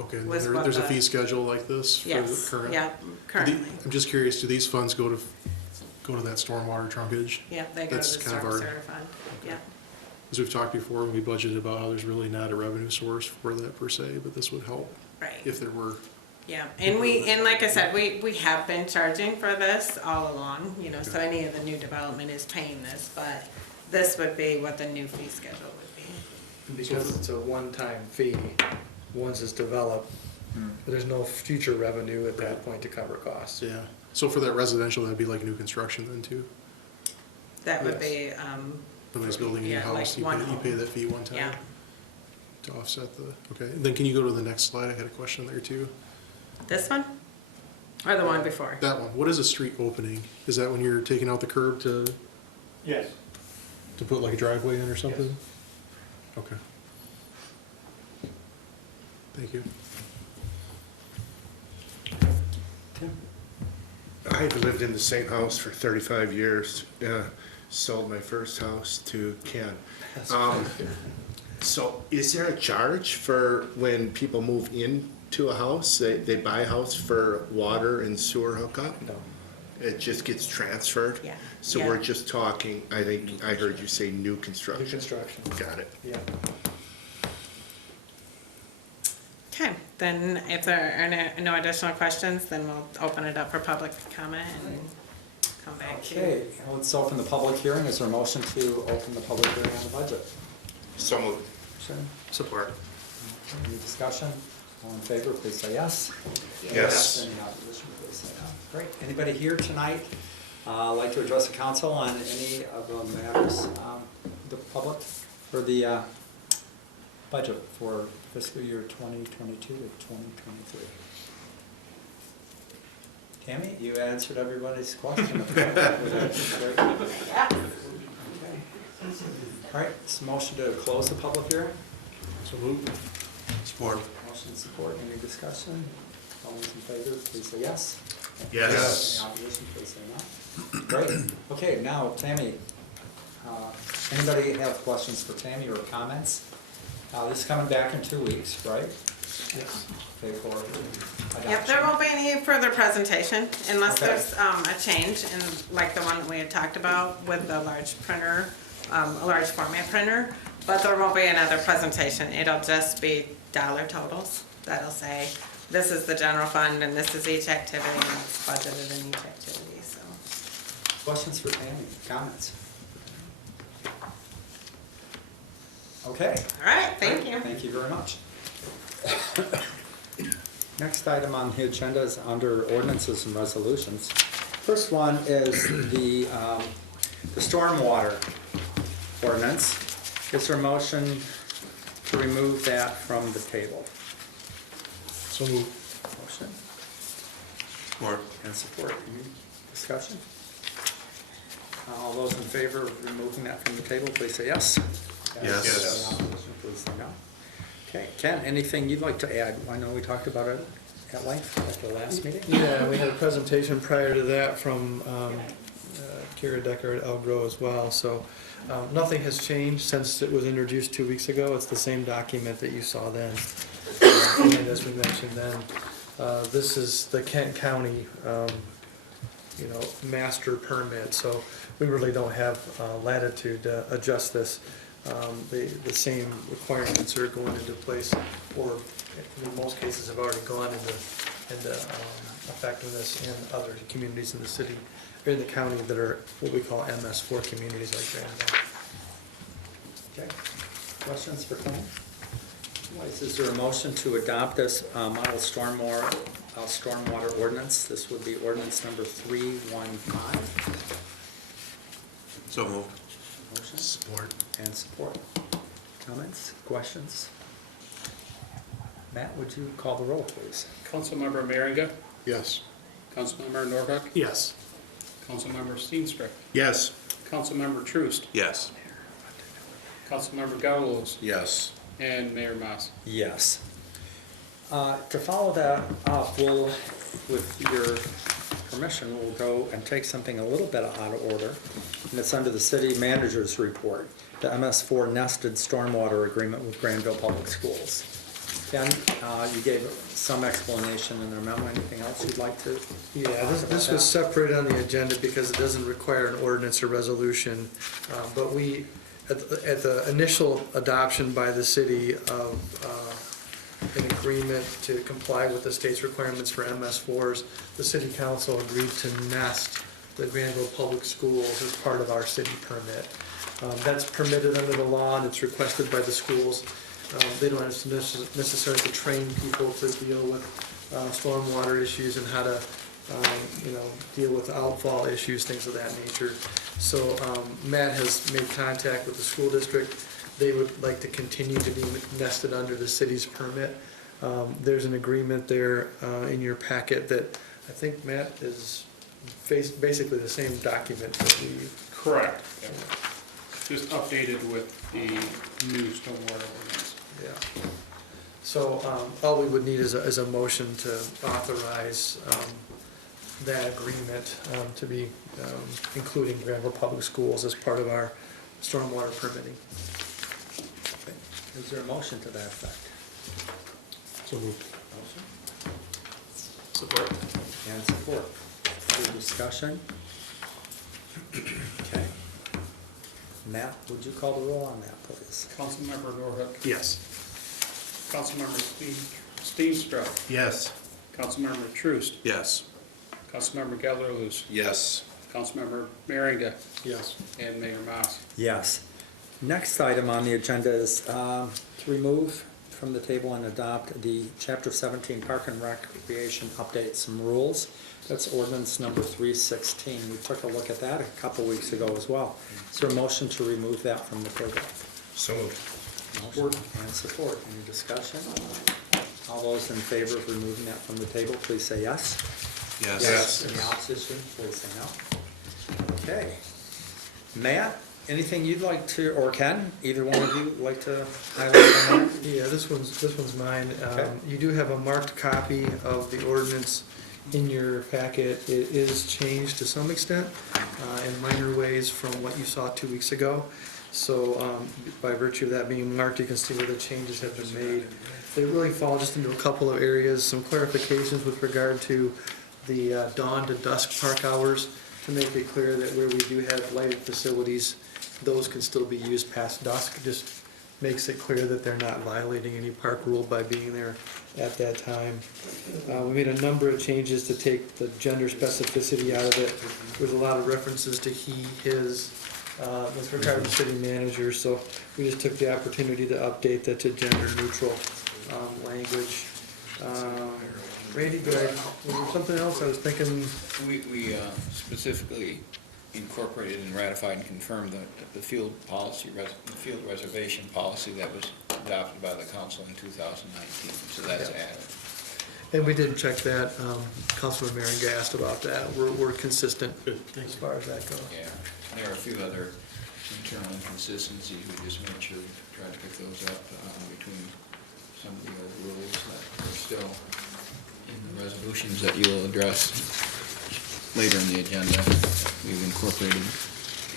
Okay, and was then what there's a the- fee schedule like this for the Yes, current? yep, Do the- currently. I'm just curious, do these funds go to that stormwater trunkage? Yep, they go to the That's kind of storm our- sewer fund, yep. As we've talked before, we budgeted about how there's really not a revenue source for that per se, but this would help Right, if there were. yeah, and like I said, we have been charging for this all along, so any of the new development is paying this, but this would be what the new fee schedule would be. Because it's a one-time fee, once it's developed, there's no future revenue at that point to cover costs. Yeah, so for that residential, that'd be like new construction then too? That would Yes. be, Somebody's building a new Yeah, house, like you one pay home. that fee one yeah, time to offset the, okay. Then can you go to the next slide? I had a question there too. this one? Or the one before? That one, what is a street opening? Is that when you're taking out the curb to Yes. put like a driveway in or something? Okay. Thank you. I've lived in the same house for 35 years. Sold my first house to Ken. So is there a charge for when people move into a house, they buy a house for water and sewer hookup? No. It just gets transferred? Yeah. So Yeah. we're just talking, I think, I heard you say new New construction. construction, Got it. yeah. Okay, then if there are no additional questions, then we'll open it up for public comment and come back to you. Okay, let's open the public hearing. Is there a motion to open the public hearing on the budget? So moved. Support. Any discussion? All in favor, please say yes. Yes. Any opposition, please say no. Great. Anybody here tonight like to address the council on any of the matters, the public, for the budget for fiscal year 2022 to 2023? Tammy, you answered everybody's question. Great. All right, it's a motion to close the public hearing. So moved. Support. Motion support, any discussion? All those in favor, please say yes. Yes. Any opposition, please say no. Great. Okay, now, Tammy, anybody have questions for Tammy or comments? This is coming back in 2 weeks, right? Yes. Okay, for Yep, there adoption. won't be any further presentation unless Okay. there's a change in, like the one that we had talked about with the large printer, a large format printer, but there won't be another presentation. It'll just be dollar totals. That'll say, this is the general fund and this is each activity and it's budgeted in each activity, so. Questions for Tammy, comments? Okay. All right, thank you. Thank you very much. Next item on the agenda is under ordinances and resolutions. First one is the stormwater ordinance. Is there a motion to remove that from the table? So moved. Motion Support. and support. Any discussion? All those in favor of removing that from the table, please say yes. Yes. Any opposition, please say no. Okay, Ken, anything you'd like to add? I know we talked about it at length at the last meeting. Yeah, we had a presentation prior to that from Kira Decker at Elgro as well, so nothing has changed since it was introduced 2 weeks ago. It's the same document that you saw then. And as we mentioned then, this is the Kent County, master permit, so we really don't have latitude to adjust this. The same requirements are going into place, or in most cases have already gone into effectiveness in other communities in the city, or in the county that are what we call MS4 communities like Grandville. Okay, questions for Ken? Otherwise, is there a motion to adopt this model stormwater ordinance? This would be ordinance number 315. So moved. Motion Support. and support. Comments, questions? Matt, would you call the roll, please? Councilmember Merringa, Yes. Councilmember Nordhook, Yes. Councilmember Steenstra, Yes. Councilmember Troost, Yes. Councilmember Gaulos, Yes. and Mayor Mas. Yes. To follow that up, with your permission, we'll go and take something a little bit out of order, and it's under the city manager's report, the MS4 nested stormwater agreement with Grandville Public Schools. Ken, you gave some explanation in the memo. Anything else you'd like to? Yeah, this was separated on the agenda because it doesn't require an ordinance or resolution, but we, at the initial adoption by the city of an agreement to comply with the state's requirements for MS4s, the city council agreed to nest the Grandville Public Schools as part of our city permit. That's permitted under the law and it's requested by the schools. They don't have to necessarily to train people to deal with stormwater issues and how to deal with outfall issues, things of that nature. So Matt has made contact with the school district. They would like to continue to be nested under the city's permit. There's an agreement there in your packet that I think, Matt, is basically the same document that we. Correct. Yeah. Just updated with the new stormwater ordinance. Yeah. So all we would need is a motion to authorize that agreement to be including Grandville Public Schools as part of our stormwater permitting. Is there a motion to that effect? So moved. Motion Support. and support. Any discussion? Okay. Matt, would you call the roll on that, please? Councilmember Norhuck, Yes. Councilmember Steenstra, Yes. Councilmember Truist, Yes. Councilmember Gelderlos, Yes. Councilmember Merringa, Yes. and Mayor Mas. Yes. Next item on the agenda is to remove from the table and adopt the Chapter 17 Park and Recreation update some rules. That's ordinance number 316. We took a look at that a couple weeks ago as well. Is there a motion to remove that from the table? So moved. Motion and support. Any discussion? All those in favor of removing that from the table, please say yes. Yes. Any opposition, please say no. Okay. Matt, anything you'd like to, or Ken, either one of you like to highlight on that? Yeah, this one's mine. Okay. You do have a marked copy of the ordinance in your packet. It is changed to some extent, in minor ways from what you saw 2 weeks ago. So, by virtue of that being marked, you can see where the changes have been made. They really fall just into a couple of areas, some clarifications with regard to the dawn to dusk park hours, to make it clear that where we do have lighted facilities, those can still be used past dusk. Just makes it clear that they're not violating any park rule by being there at that time. We made a number of changes to take the gender specificity out of it. There's a lot of references to he, his, with regard to city managers, so we just took the opportunity to update that to gender neutral language. Randy, was there something else I was thinking? We specifically incorporated and ratified and confirmed the field policy, the field reservation policy that was adopted by the council in 2019, so that's added. And we did check that, Councilman Merringa asked about that, we're consistent as far as that goes. Yeah, there are a few other internal inconsistencies, we just made sure we tried to pick those up between some of the old rules that are still in the resolutions that you'll address later in the agenda. We've incorporated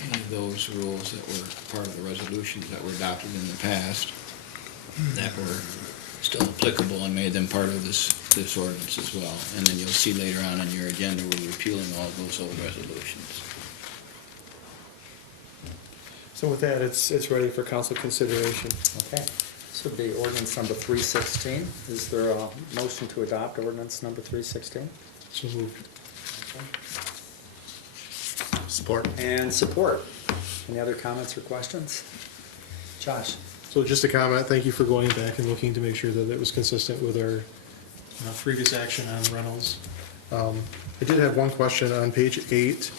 any of those rules that were part of the resolutions that were adopted in the past that were still applicable and made them part of this ordinance as well. And then you'll see later on in your agenda, we're repealing all of those old resolutions. So with that, it's ready for council consideration. Okay. This would be ordinance number 316. Is there a motion to adopt ordinance number 316? So moved. Support. And support. Any other comments or questions? Josh? So just a comment, thank you for going back and looking to make sure that it was consistent with our previous action on rentals. I did have one question on page 8,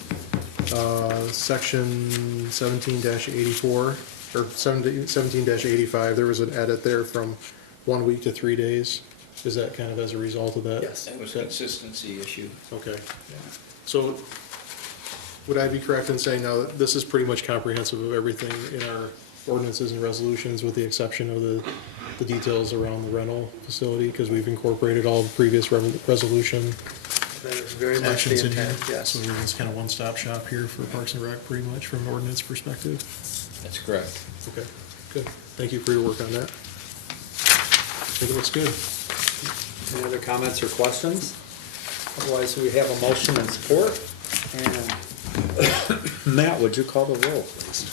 section 17-84, or 17-85, there was an edit there from 1 week to 3 days. Is that kind of as a result of that? Yes. That was a consistency issue. Okay. So would I be correct in saying now that this is pretty much comprehensive of everything in our ordinances and resolutions with the exception of the details around the rental facility? Because we've incorporated all the previous resolution That is very much the actions in here. intent, yes. So we're just kind of one-stop shop here for Parks and Rec pretty much from an ordinance perspective. That's correct. Okay, good. Thank you for your work on that. I think it looks good. Any other comments or questions? Otherwise, we have a motion and support. And Matt, would you call the roll, please?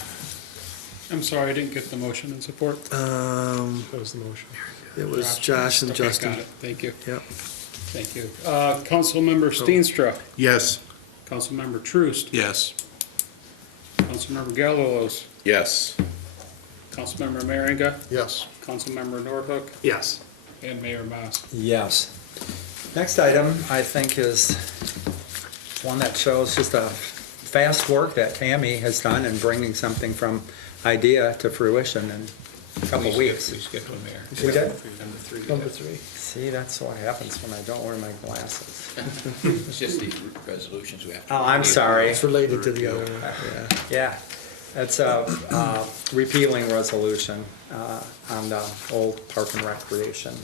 I'm sorry, I didn't get the motion and support. That was the motion. It was Josh and Okay, Justin. got it. Thank you. Yep. Thank you. Councilmember Steenstra, Yes. Councilmember Truist, Yes. Councilmember Gelderlos, Yes. Councilmember Merringa, Yes. Councilmember Nordhook, Yes. and Mayor Mas. Yes. Next item, I think, is one that shows just a fast work that Tammy has done in bringing something from idea to fruition in a couple of weeks. We skipped one there. We did? Number 3. Number 3. See, that's what happens when I don't wear my glasses. It's just the resolutions we have to. Oh, I'm sorry. It's related to the other one, yeah. Yeah, it's a repealing resolution on the old Park and Recreation.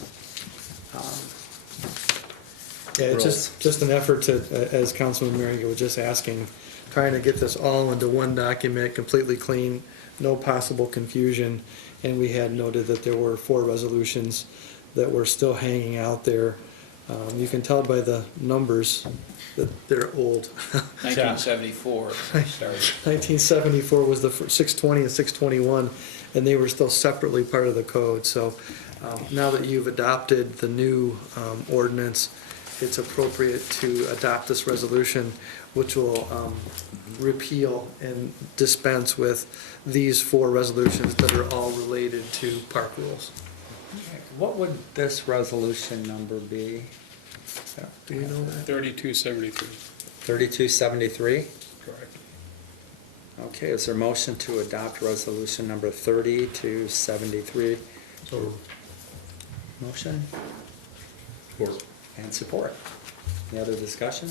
Yeah, it's rules. just an effort to, as Councilman Merringa was just asking, trying to get this all into one document, completely clean, no possible confusion. And we had noted that there were 4 resolutions that were still hanging out there You can tell by the numbers that they're old. 1974 started. 1974 was the 620 and 621, and they were still separately part of the code. So now that you've adopted the new ordinance, it's appropriate to adopt this resolution, which will repeal and dispense with these 4 resolutions that are all related to park rules. What would this resolution number be? Do you know that? 3273. 3273? Correct. Okay, is there a motion to adopt resolution number 3273? So, Motion Support. and support. Any other discussion?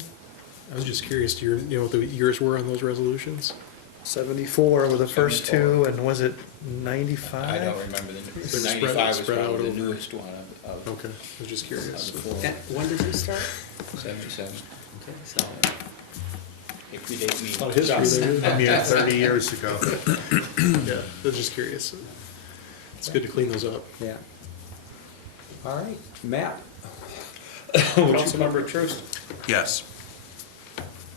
I was just curious, do you know what the years were on those resolutions? 74 were the first 2, 74. and was it 95? I don't remember the, Spread- 95 was spread out probably the over- newest one of Okay, I was just of curious. the 4. When did you start? 77. Okay, so It predates me. A lot of history there. I mean, 30 years ago. Yeah, I was just curious. It's good to clean those up. yeah. All right, Matt? Councilmember Truist. Yes.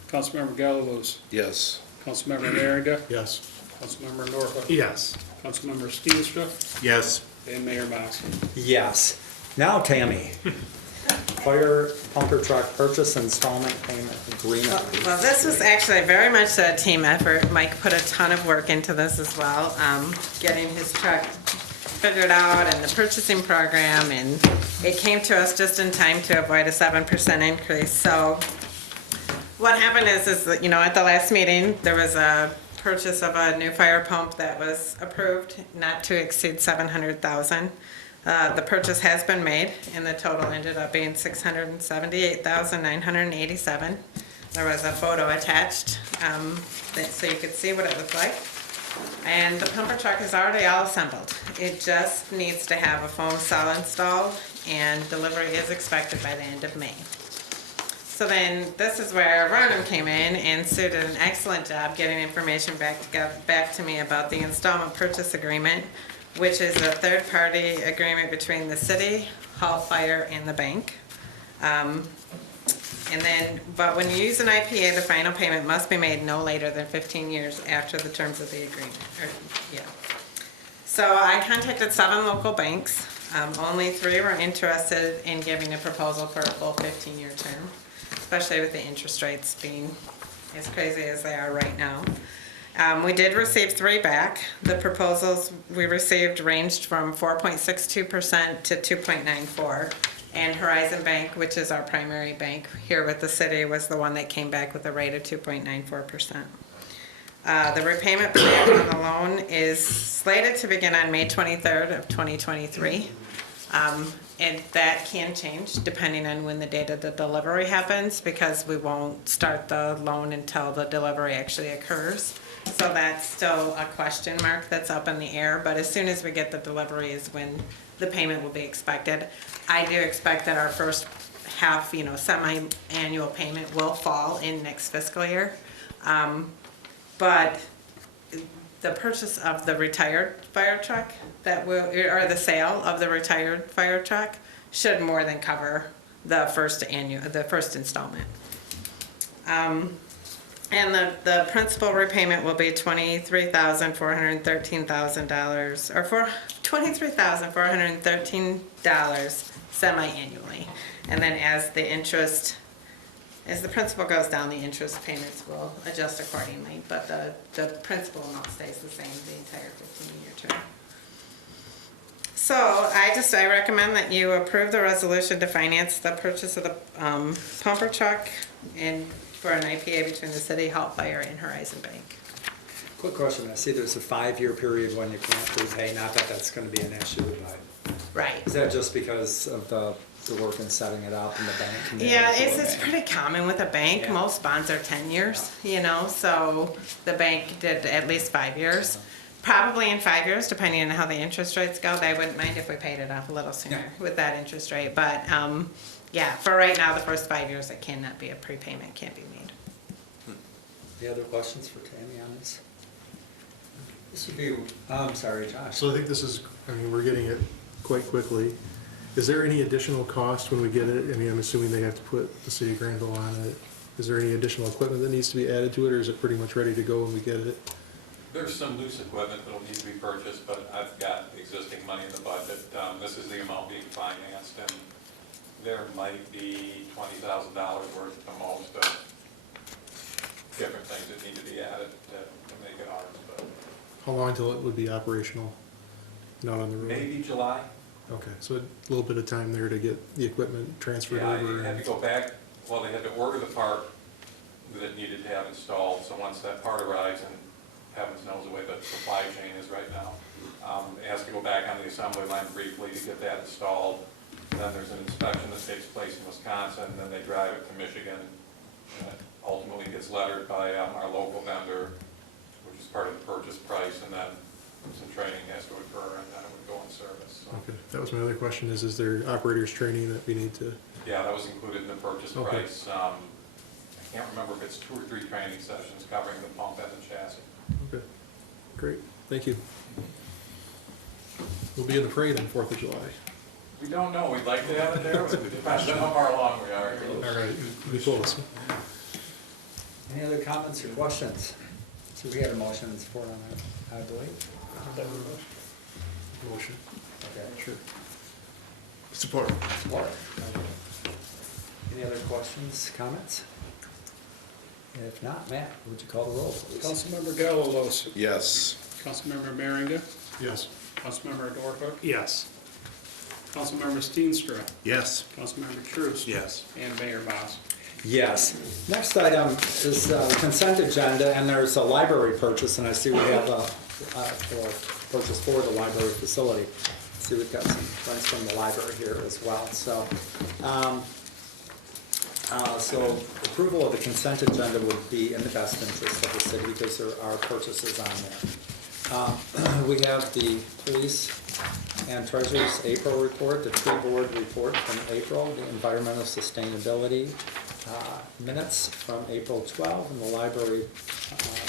Councilmember Gallows. Yes. Councilmember Merringa. Yes. Councilmember Norhuck. Yes. Councilmember Steenstra. Yes. And Mayor Mas. Yes. Now, Tammy. Fire pumper truck purchase installment payment agreement. Well, this was actually very much a team effort. Mike put a ton of work into this as well, getting his truck figured out and the purchasing program, and it came to us just in time to avoid a 7% increase. So what happened is that, at the last meeting, there was a purchase of a new fire pump that was approved, not to exceed 700,000. The purchase has been made, and the total ended up being 678,987. There was a photo attached, so you could see what it looked like. And the pumper truck is already all assembled. It just needs to have a foam cell installed, and delivery is expected by the end of May. So then, this is where Vernon came in and Sue did an excellent job getting information back to me about the installment purchase agreement, which is a third-party agreement between the city, Hall Fire, and the bank. But when you use an IPA, the final payment must be made no later than 15 years after the terms of the agreement. So I contacted 7 local banks. Only 3 were interested in giving a proposal for a full 15-year term, especially with the interest rates being as crazy as they are right now. We did receive 3 back. The proposals we received ranged from 4.62% to 2.94%. And Horizon Bank, which is our primary bank here with the city, was the one that came back with a rate of 2.94%. The repayment plan on the loan is slated to begin on May 23rd of 2023. And that can change depending on when the date of the delivery happens, because we won't start the loan until the delivery actually occurs. So that's still a question mark that's up in the air, but as soon as we get the delivery is when the payment will be expected. I do expect that our first half, semi-annual payment will fall in next fiscal year. But the purchase of the retired fire truck or the sale of the retired fire truck should more than cover the first installment. And the principal repayment will be $23,413,000 or for $23,413 semi-annually. And then as the principal goes down, the interest payments will adjust accordingly, but the principal amount stays the same the entire 15-year term. So I recommend that you approve the resolution to finance the purchase of the pumper truck for an IPA between the city, Hall Fire, and Horizon Bank. Quick question, I see there's a 5-year period when you can't prepay, not that that's gonna be an issue, but Right. is that just because of the work in setting it up and the bank? Yeah, it's pretty common with a bank. Yeah. Most bonds are 10 years, so the bank did at least 5 years. Probably in 5 years, depending on how the interest rates go, they wouldn't mind if we paid it off a little sooner with that interest rate. But for right now, the first 5 years, it cannot be a prepayment, can't be made. Any other questions for Tammy on this? This would be, I'm sorry, Josh. So I think this is, we're getting it quite quickly. Is there any additional cost when we get it? I mean, I'm assuming they have to put the city of Grandville on it. Is there any additional equipment that needs to be added to it, or is it pretty much ready to go when we get it? There's some loose equipment that'll need to be purchased, but I've got existing money in the budget. This is the amount being financed, and there might be $20,000 worth at the most of different things that need to be added to make it ours, but How long till it would be operational? Not on the road? maybe July. Okay, so a little bit of time there to get the equipment transferred Yeah, over. you had to go back, well, they had to order the part that it needed to have installed, so once that part arrives, and heavens knows the way the supply chain is right now, it has to go back on the assembly line briefly to get that installed. Then there's an inspection that takes place in Wisconsin, and then they drive it to Michigan, and it ultimately gets lettered by our local vendor, which is part of the purchase price, and then some training has to occur, and then it would go in service. So, Okay, that was my other question, is there operators training that we need to? yeah, that was included in the purchase Okay. price. I can't remember if it's 2 or 3 training sessions covering the pump and the chassis. Okay, great, thank you. We'll be in the parade on 4th of July. We don't know, we'd like to have it there, but it depends on how far along we are. All right, be close. Any other comments or questions? So we had a motion and support on that, I believe. Motion. Okay. Sure. Support. Support. Any other questions, comments? If not, Matt, would you call the roll, please? Councilmember Galloway. Yes. Councilmember Merringa. Yes. Councilmember Dorhook. Yes. Councilmember Steenstra. Yes. Councilmember Truce. Yes. And Mayor Mas. Yes. Next item is the consent agenda, and there's a library purchase, and I see we have a purchase for the library facility. See, we've got some friends from the library here as well. So, so approval of the consent agenda would be in the best interest of the city because there are purchases on there. We have the police and treasurer's April report, the tree board report from April, the environmental sustainability minutes from April 12, and the library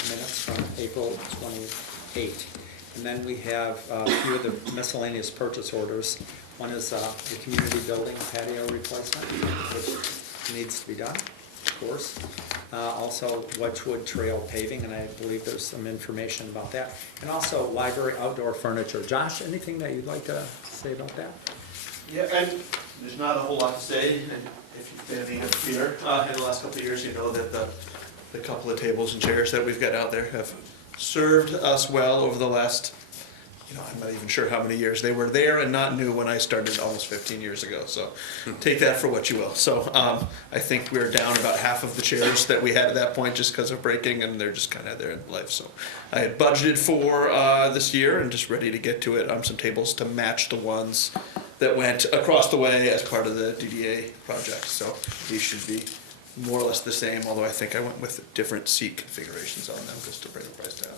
minutes from April 28. And then we have a few of the miscellaneous purchase orders. One is the community building patio replacement, which needs to be done, of course. Also Wedgewood Trail paving, and I believe there's some information about that. And also library outdoor furniture. Josh, anything that you'd like to say about that? Yeah, and there's not a whole lot to say, and if you've been in theater in the last couple of years, you know that the couple of tables and chairs that we've got out there have served us well over the last, I'm not even sure how many years. They were there and not new when I started almost 15 years ago, so take that for what you will. So I think we're down about half of the chairs that we had at that point just because of breaking, and they're just kind of there in life. So I had budgeted for this year and just ready to get to it. Some tables to match the ones that went across the way as part of the DDA project. So these should be more or less the same, although I think I went with different seat configurations on them just to bring the price down.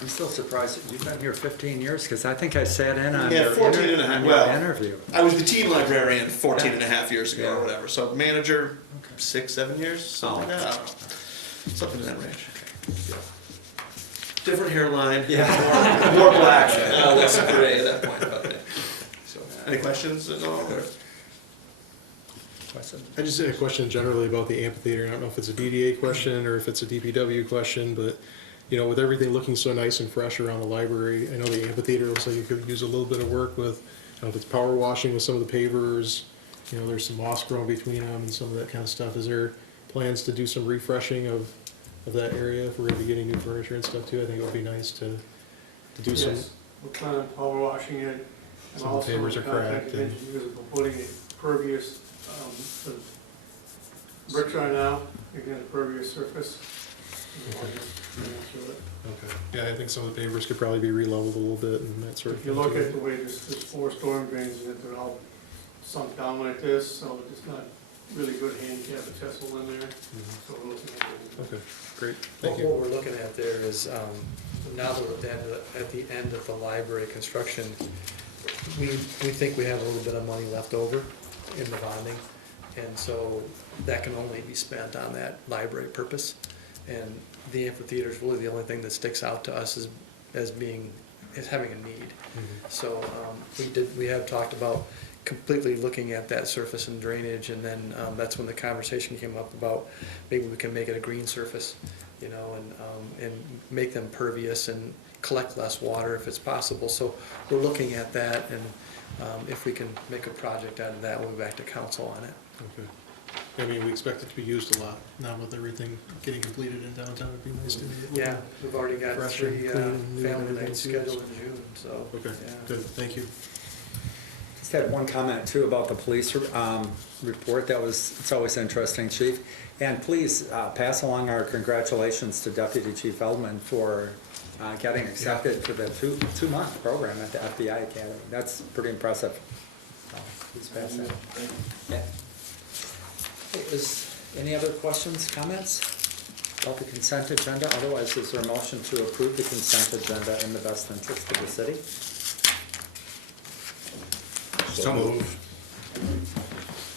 I'm still surprised that you've been here 15 years, because I think I sat in on Yeah, your 14 and a half. on your Well, interview. I was the team librarian 14 and a half years ago Yeah. or whatever. So manager 6, 7 years, something like that. I don't know. Something in that range. Yeah. Different hairline. Yeah. More black. Less gray at that point. But, yeah. So, any questions at all? Or? Question? I just had a question generally about the amphitheater. I don't know if it's a DDA question or if it's a DPW question, but with everything looking so nice and fresh around the library, I know the amphitheater looks like it could use a little bit of work with, if it's power washing with some of the pavers, there's some moss growing between them and some of that kind of stuff. Is there plans to do some refreshing of that area if we're gonna be getting new furniture and stuff too? I think it would be nice to do some. Yes, we're planning on power washing it, and Some also pavers are cracked contacting and- engineers, we're putting a pervious, the bricks are now, again, a pervious surface. And we'll just run through it. Okay. Yeah, I think some of the pavers could probably be re-leveled a little bit and that sort of If thing. you look too. at the way there's 4 storm drains in it, they're all sunk down like this, so it's not really good handicap accessible in there, so we're looking at it. Okay, great, Well, thank you. what we're looking at there is, now that we're at the end of the library construction, we think we have a little bit of money left over in the bonding, and so that can only be spent on that library purpose. And the amphitheater is really the only thing that sticks out to us as being is having a need. So we have talked about completely looking at that surface and drainage, and then that's when the conversation came up about maybe we can make it a green surface, you know, and make them pervious and collect less water if it's possible. So we're looking at that, and if we can make a project out of that, we'll be back to council on it. Okay. I mean, we expect it to be used a lot now with everything getting completed in downtown. It'd be nice to be able Yeah, we've already got fresh 3 and clean and new and family everything nights too. scheduled in June, so. Okay, yeah. good, thank you. Just had one comment too about the police report. It's always interesting, Chief. And please pass along our congratulations to Deputy Chief Feldman for getting accepted for the two-month program at the FBI Academy. That's pretty impressive. Please pass that. Yeah. Is any other questions, comments about the consent agenda? Otherwise, is there a motion to approve the consent agenda in the best interest of the city? So moved.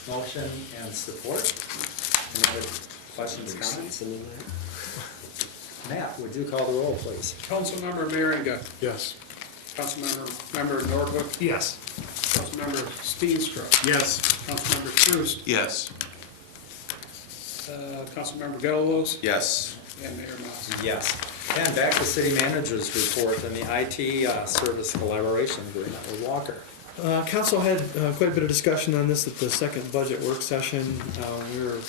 Motion and support. Any other questions, comments? Matt, would you call the roll, please? Councilmember Merringa. Yes. Councilmember Nordhook. Yes. Councilmember Steenstra. Yes. Councilmember Truist. Yes. Councilmember Gettlelos. Yes. And Mayor Mas. Yes. And back to city managers report and the IT service collaboration agreement with Walker. Council had quite a bit of discussion on this at the second budget work session. We were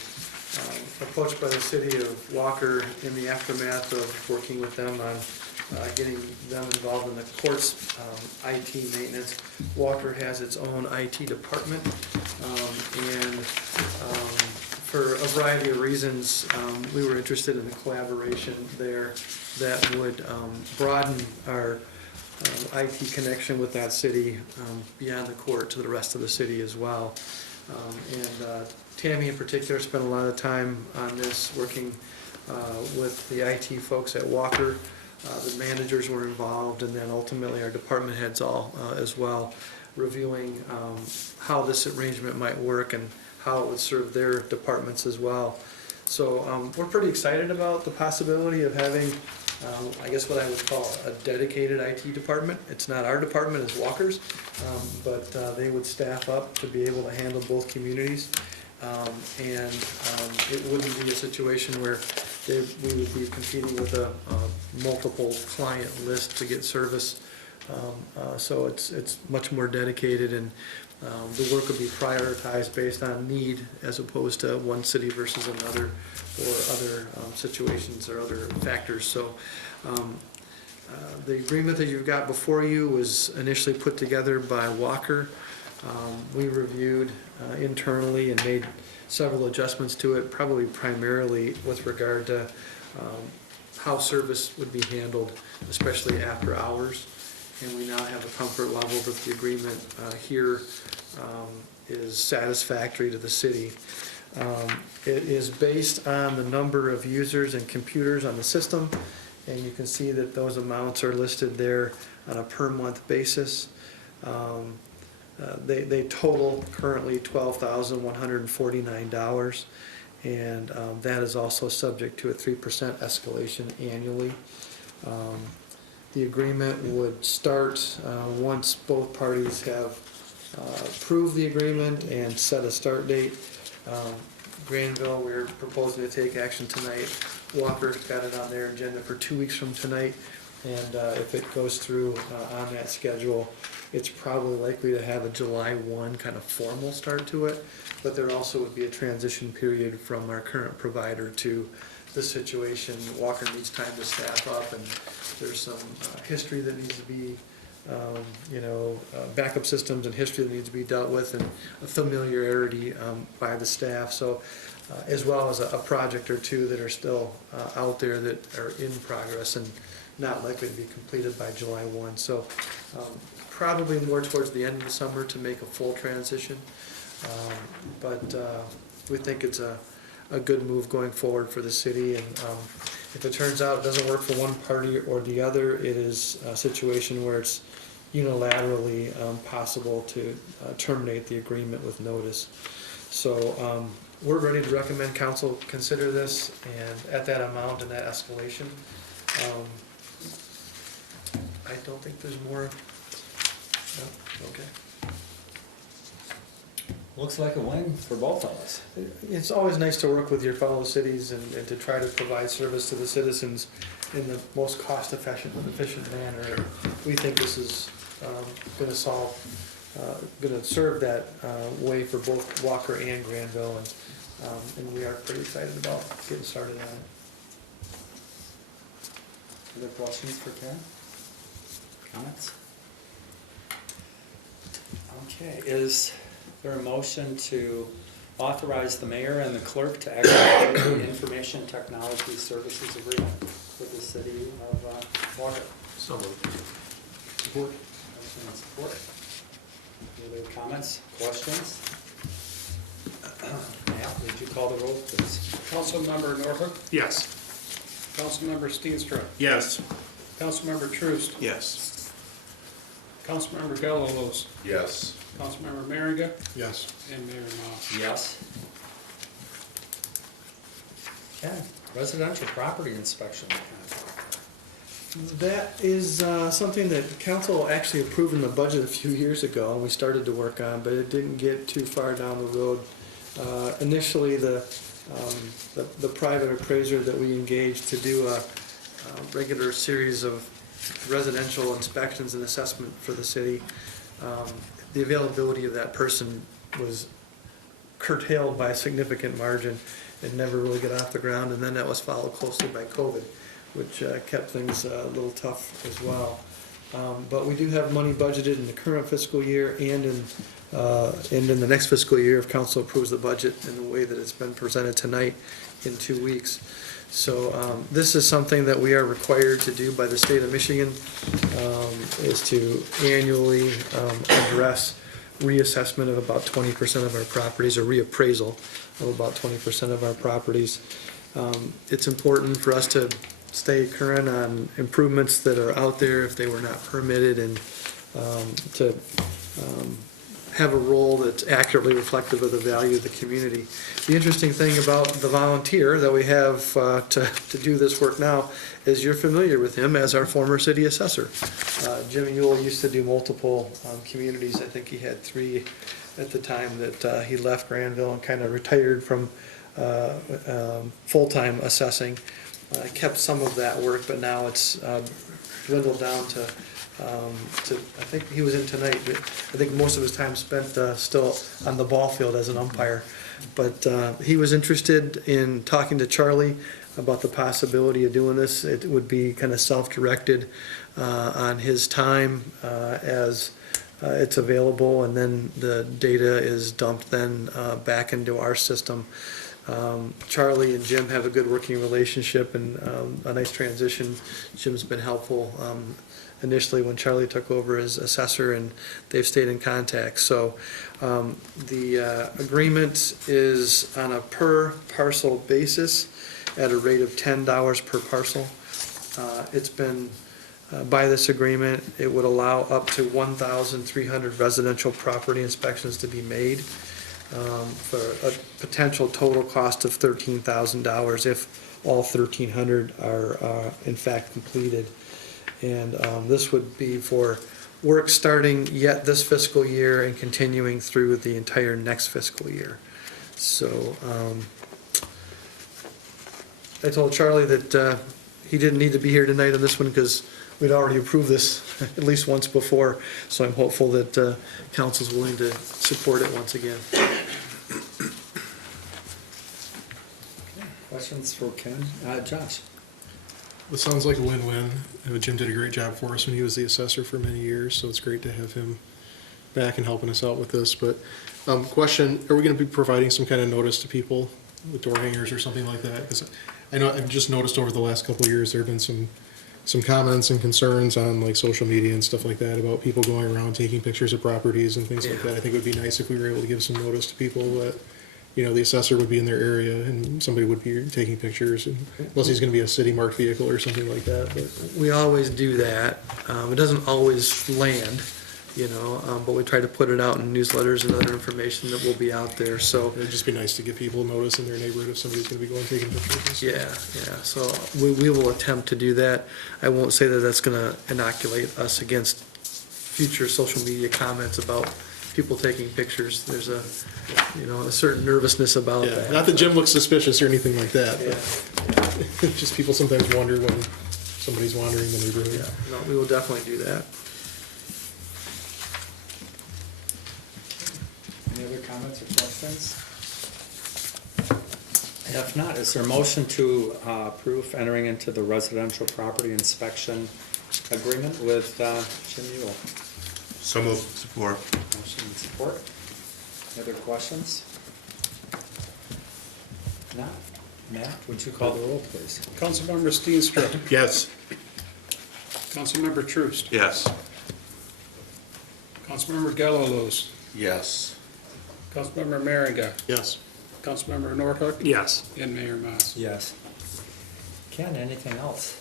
approached by the city of Walker in the aftermath of working with them on getting them involved in the court's IT maintenance. Walker has its own IT department, and for a variety of reasons, we were interested in the collaboration there that would broaden our IT connection with that city beyond the court to the rest of the city as well. And Tammy in particular spent a lot of time on this, working with the IT folks at Walker. The managers were involved, and then ultimately our department heads all as well, reviewing how this arrangement might work and how it would serve their departments as well. So we're pretty excited about the possibility of having, I guess what I would call a dedicated IT department. It's not our department, it's Walker's, but they would staff up to be able to handle both communities. And it wouldn't be a situation where we would be competing with a multiple client list to get service. So it's much more dedicated, and the work would be prioritized based on need as opposed to one city versus another, or other situations or other factors. So the agreement that you've got before you was initially put together by Walker. We reviewed internally and made several adjustments to it, probably primarily with regard to how service would be handled, especially after hours. And we now have a comfort level that the agreement here is satisfactory to the city. It is based on the number of users and computers on the system, and you can see that those amounts are listed there on a per month basis. They total currently $12,149, and that is also subject to a 3% escalation annually. The agreement would start once both parties have approved the agreement and set a start date. Grandville, we're proposing to take action tonight. Walker's got it on their agenda for 2 weeks from tonight, and if it goes through on that schedule, it's probably likely to have a July 1 kind of formal start to it, but there also would be a transition period from our current provider to the situation. Walker needs time to staff up, and there's some history that needs to be, backup systems and history that needs to be dealt with, and a familiarity by the staff. So, as well as a project or two that are still out there that are in progress and not likely to be completed by July 1. So, probably more towards the end of the summer to make a full transition. But we think it's a good move going forward for the city, and if it turns out it doesn't work for one party or the other, it is a situation where it's unilaterally possible to terminate the agreement with notice. So we're ready to recommend council consider this, and at that amount and that escalation. I don't think there's more. No? Okay. Looks like a win for both of us. It's always nice to work with your fellow cities and to try to provide service to the citizens in the most cost-efficient manner. And we think this is gonna serve that way for both Walker and Grandville, and we are pretty excited about getting started on it. Other questions for Ken? Comments? Okay, is there a motion to authorize the mayor and the clerk to execute the information technology services agreement with the city of Walker? So moved. Support. Motion and support. Any other comments, questions? Matt, would you call the roll, please? Councilmember Norhuck, Yes. Councilmember Steenstra, Yes. Councilmember Truist, Yes. Councilmember Gellos, Yes. Councilmember Merringa, Yes. and Mayor Mas. Yes. Okay, residential property inspection contract. That is something that council actually approved in the budget a few years ago, and we started to work on, but it didn't get too far down the road. Initially, the private appraiser that we engaged to do a regular series of residential inspections and assessment for the city, the availability of that person was curtailed by a significant margin and never really got off the ground, and then that was followed closely by COVID, which kept things a little tough as well. But we do have money budgeted in the current fiscal year and in the next fiscal year if council approves the budget in the way that it's been presented tonight in 2 weeks. So this is something that we are required to do by the state of Michigan, is to annually address reassessment of about 20% of our properties, or reappraisal of about 20% of our properties. It's important for us to stay current on improvements that are out there if they were not permitted, and to have a role that's accurately reflective of the value of the community. The interesting thing about the volunteer that we have to do this work now is you're familiar with him as our former city assessor. Jim Ewell used to do multiple communities. I think he had 3 at the time that he left Grandville and kind of retired from full-time assessing. Kept some of that work, but now it's dwindled down to I think he was in tonight, but I think most of his time spent still on the ball field as an umpire. But he was interested in talking to Charlie about the possibility of doing this. It would be kind of self-directed on his time as it's available, and then the data is dumped then back into our system. Charlie and Jim have a good working relationship and a nice transition. Jim's been helpful initially when Charlie took over as assessor, and they've stayed in contact. So the agreement is on a per parcel basis at a rate of $10 per parcel. It's been, by this agreement, it would allow up to 1,300 residential property inspections to be made for a potential total cost of $13,000 if all 1,300 are in fact completed. And this would be for work starting yet this fiscal year and continuing through the entire next fiscal year. So I told Charlie that he didn't need to be here tonight on this one because we'd already approved this at least once before. So I'm hopeful that council's willing to support it once again. Questions for Ken? Josh? This sounds like a win-win. Jim did a great job for us when he was the assessor for many years, so it's great to have him back and helping us out with this. But question, are we going to be providing some kind of notice to people with door hangers or something like that? Because I know I've just noticed over the last couple of years there have been some comments and concerns on like social media and stuff like that about people going around taking pictures of properties and things like that. I think it would be nice if we were able to give some notice to people that, you know, the assessor would be in their area and somebody would be taking pictures, and unless he's going to be a city marked vehicle or something like that. But We always do that. It doesn't always land, you know, but we try to put it out in newsletters and other information that will be out there, so. It'd just be nice to give people notice in their neighborhood if somebody's gonna be going taking pictures. Yeah, so we will attempt to do that. I won't say that that's gonna inoculate us against future social media comments about people taking pictures. There's a, you know, a certain nervousness about Yeah, that. not that Jim looks suspicious or anything like that, Yeah, but just people sometimes wonder when somebody's wandering the neighborhood. yeah, no, we will definitely do that. Any other comments or questions? If not, is there a motion to approve entering into the residential property inspection agreement with Jim Ewell? So moved. Support. Motion and support. Any other questions? Not. Matt, would you call the roll, please? Councilmember Steenstra. Yes. Councilmember Truist. Yes. Councilmember Gellerlos. Yes. Councilmember Merringa. Yes. Councilmember Nordhook. Yes. And Mayor Mas. Yes. Ken, anything else?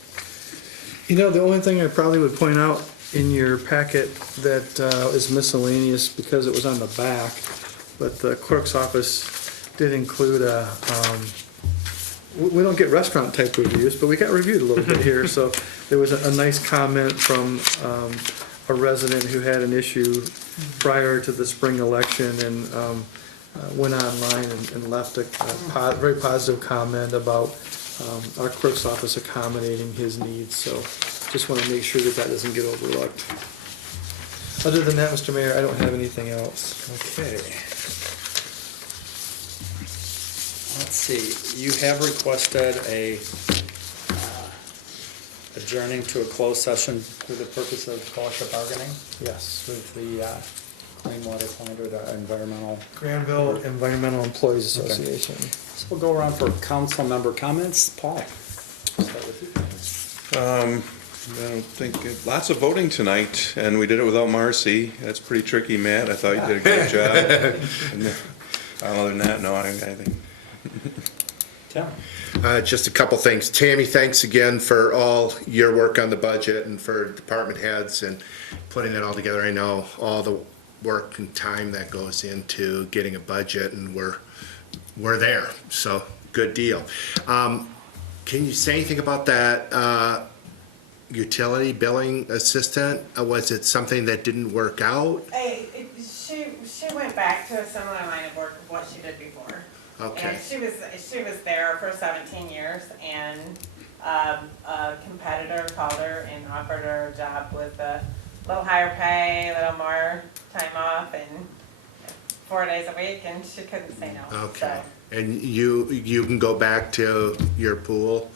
You know, the only thing I probably would point out in your packet that is miscellaneous because it was on the back, but the clerk's office did include a, we don't get restaurant type reviews, but we got reviewed a little bit here. So there was a nice comment from a resident who had an issue prior to the spring election and went online and left a very positive comment about our clerk's office accommodating his needs. So just want to make sure that that doesn't get overlooked. Other than that, Mr. Mayor, I don't have anything else. Okay. Let's see, you have requested a adjourning to a closed session for the purpose of collective bargaining Yes. with the Clean Water Fund or the environmental. Granville Environmental Employees Okay. Association. So we'll go around for council member comments. Paul, start with you. I don't think, lots of voting tonight, and we did it without Marcy. That's pretty tricky, Matt. I thought you did a great job. And, other than that, no, I think. Tim? Just a couple things. Tammy, thanks again for all your work on the budget and for department heads and putting it all together. I know all the work and time that goes into getting a budget, and we're there, so good deal. Can you say anything about that utility billing assistant? Was it something that didn't work out? She went back to a similar line of work of what she did before. Okay. And she was there for 17 years, and a competitor called her and offered her a job with a little higher pay, a little more time off, and 4 days a week, and she couldn't say no. Okay. So, And you can go back to your pool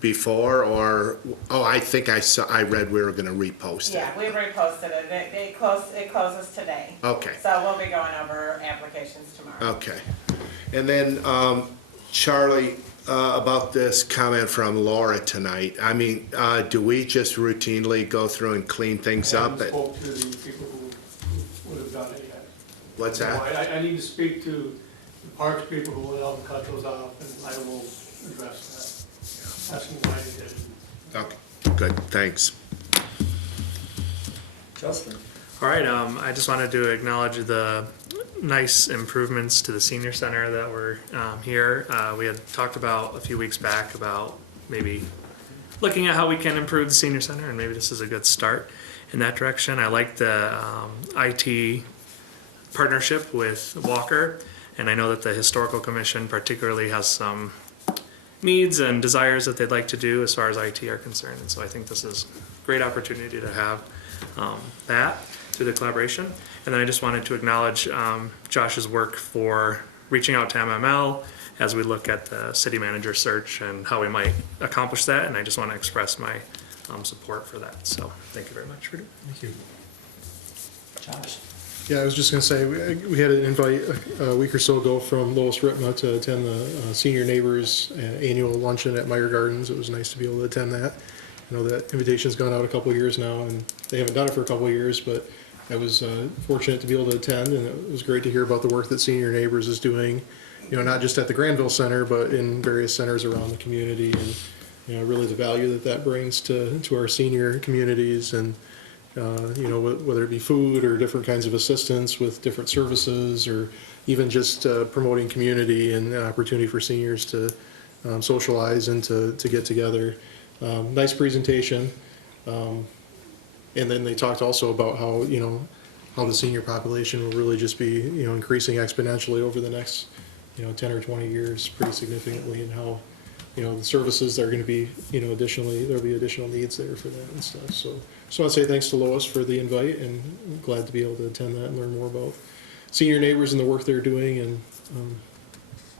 before, or, I think I read we were gonna repost it. yeah, we reposted it. It closes today. Okay. So we'll be going over applications tomorrow. Okay. And then, Charlie, about this comment from Laura tonight, I mean, do we just routinely go through and clean things I up? haven't spoke to the people who would have done it yet. What's So that? I need to speak to the parks people who will help cut those off, and I will address that. Ask them why they did it. Okay, good, thanks. Justin? All right, I just wanted to acknowledge the nice improvements to the senior center that were here. We had talked about a few weeks back about maybe looking at how we can improve the senior center, and maybe this is a good start in that direction. I like the IT partnership with Walker, and I know that the Historical Commission particularly has some needs and desires that they'd like to do as far as IT are concerned, and so I think this is a great opportunity to have that through the collaboration. And then I just wanted to acknowledge Josh's work for reaching out to MML as we look at the city manager search and how we might accomplish that, and I just want to express my support for that. So thank you very much for doing it. Thank you. Josh? Yeah, I was just gonna say, we had an invite a week or so ago from Lois Ritma to attend the Senior Neighbors annual luncheon at Meyer Gardens. It was nice to be able to attend that. I know that invitation's gone out a couple of years now, and they haven't done it for a couple of years, but I was fortunate to be able to attend, and it was great to hear about the work that Senior Neighbors is doing, you know, not just at the Grandville Center, but in various centers around the community, and, you know, really the value that that brings to our senior communities, and, whether it be food or different kinds of assistance with different services, or even just promoting community and an opportunity for seniors to socialize and to get together. Nice presentation. And then they talked also about how the senior population will really just be increasing exponentially over the next 10 or 20 years pretty significantly, and how the services that are going to be additionally, there'll be additional needs there for that and stuff. So just want to say thanks to Lois for the invite, and I'm glad to be able to attend that and learn more about senior neighbors and the work they're doing, and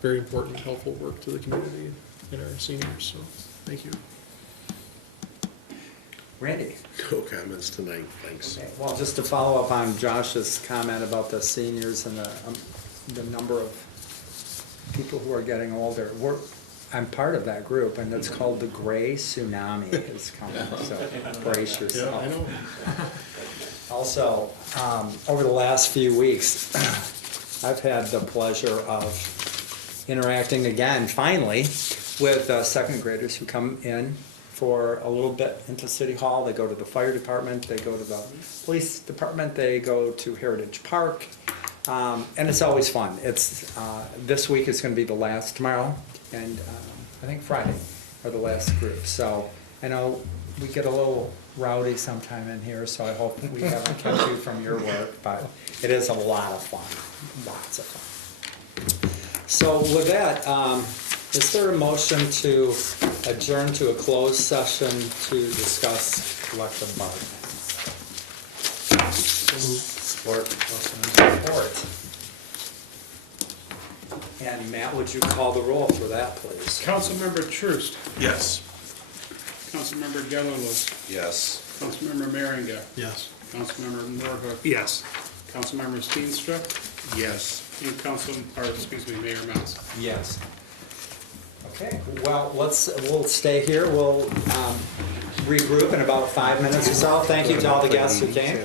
very important, helpful work to the community and our seniors. So thank you. Randy? No comments tonight, thanks. Okay, well, just to follow up on Josh's comment about the seniors and the number of people who are getting older, I'm part of that group, and it's called the Gray Tsunami is coming, so brace yourself. Yeah, I know. Also, over the last few weeks, I've had the pleasure of interacting again, finally, with second graders who come in for a little bit into City Hall. They go to the fire department, they go to the police department, they go to Heritage Park, and it's always fun. It's this week is going to be the last, tomorrow, and I think Friday are the last group. So I know we get a little rowdy sometime in here, so I hope we haven't kept you from your work, but it is a lot of fun, lots of fun. So with that, is there a motion to adjourn to a closed session to discuss collective bargaining? Support. Support. And Matt, would you call the roll for that, please? Councilmember Troost, Yes. Councilmember Gellerlos, Yes. Councilmember Merringa, Yes. Councilmember Nordhook, Yes. Councilmember Steenstra, Yes. and Mayor Mouse. Yes. Okay, well, we'll stay here. We'll regroup in about 5 minutes or so. Thank you to all the guests who came.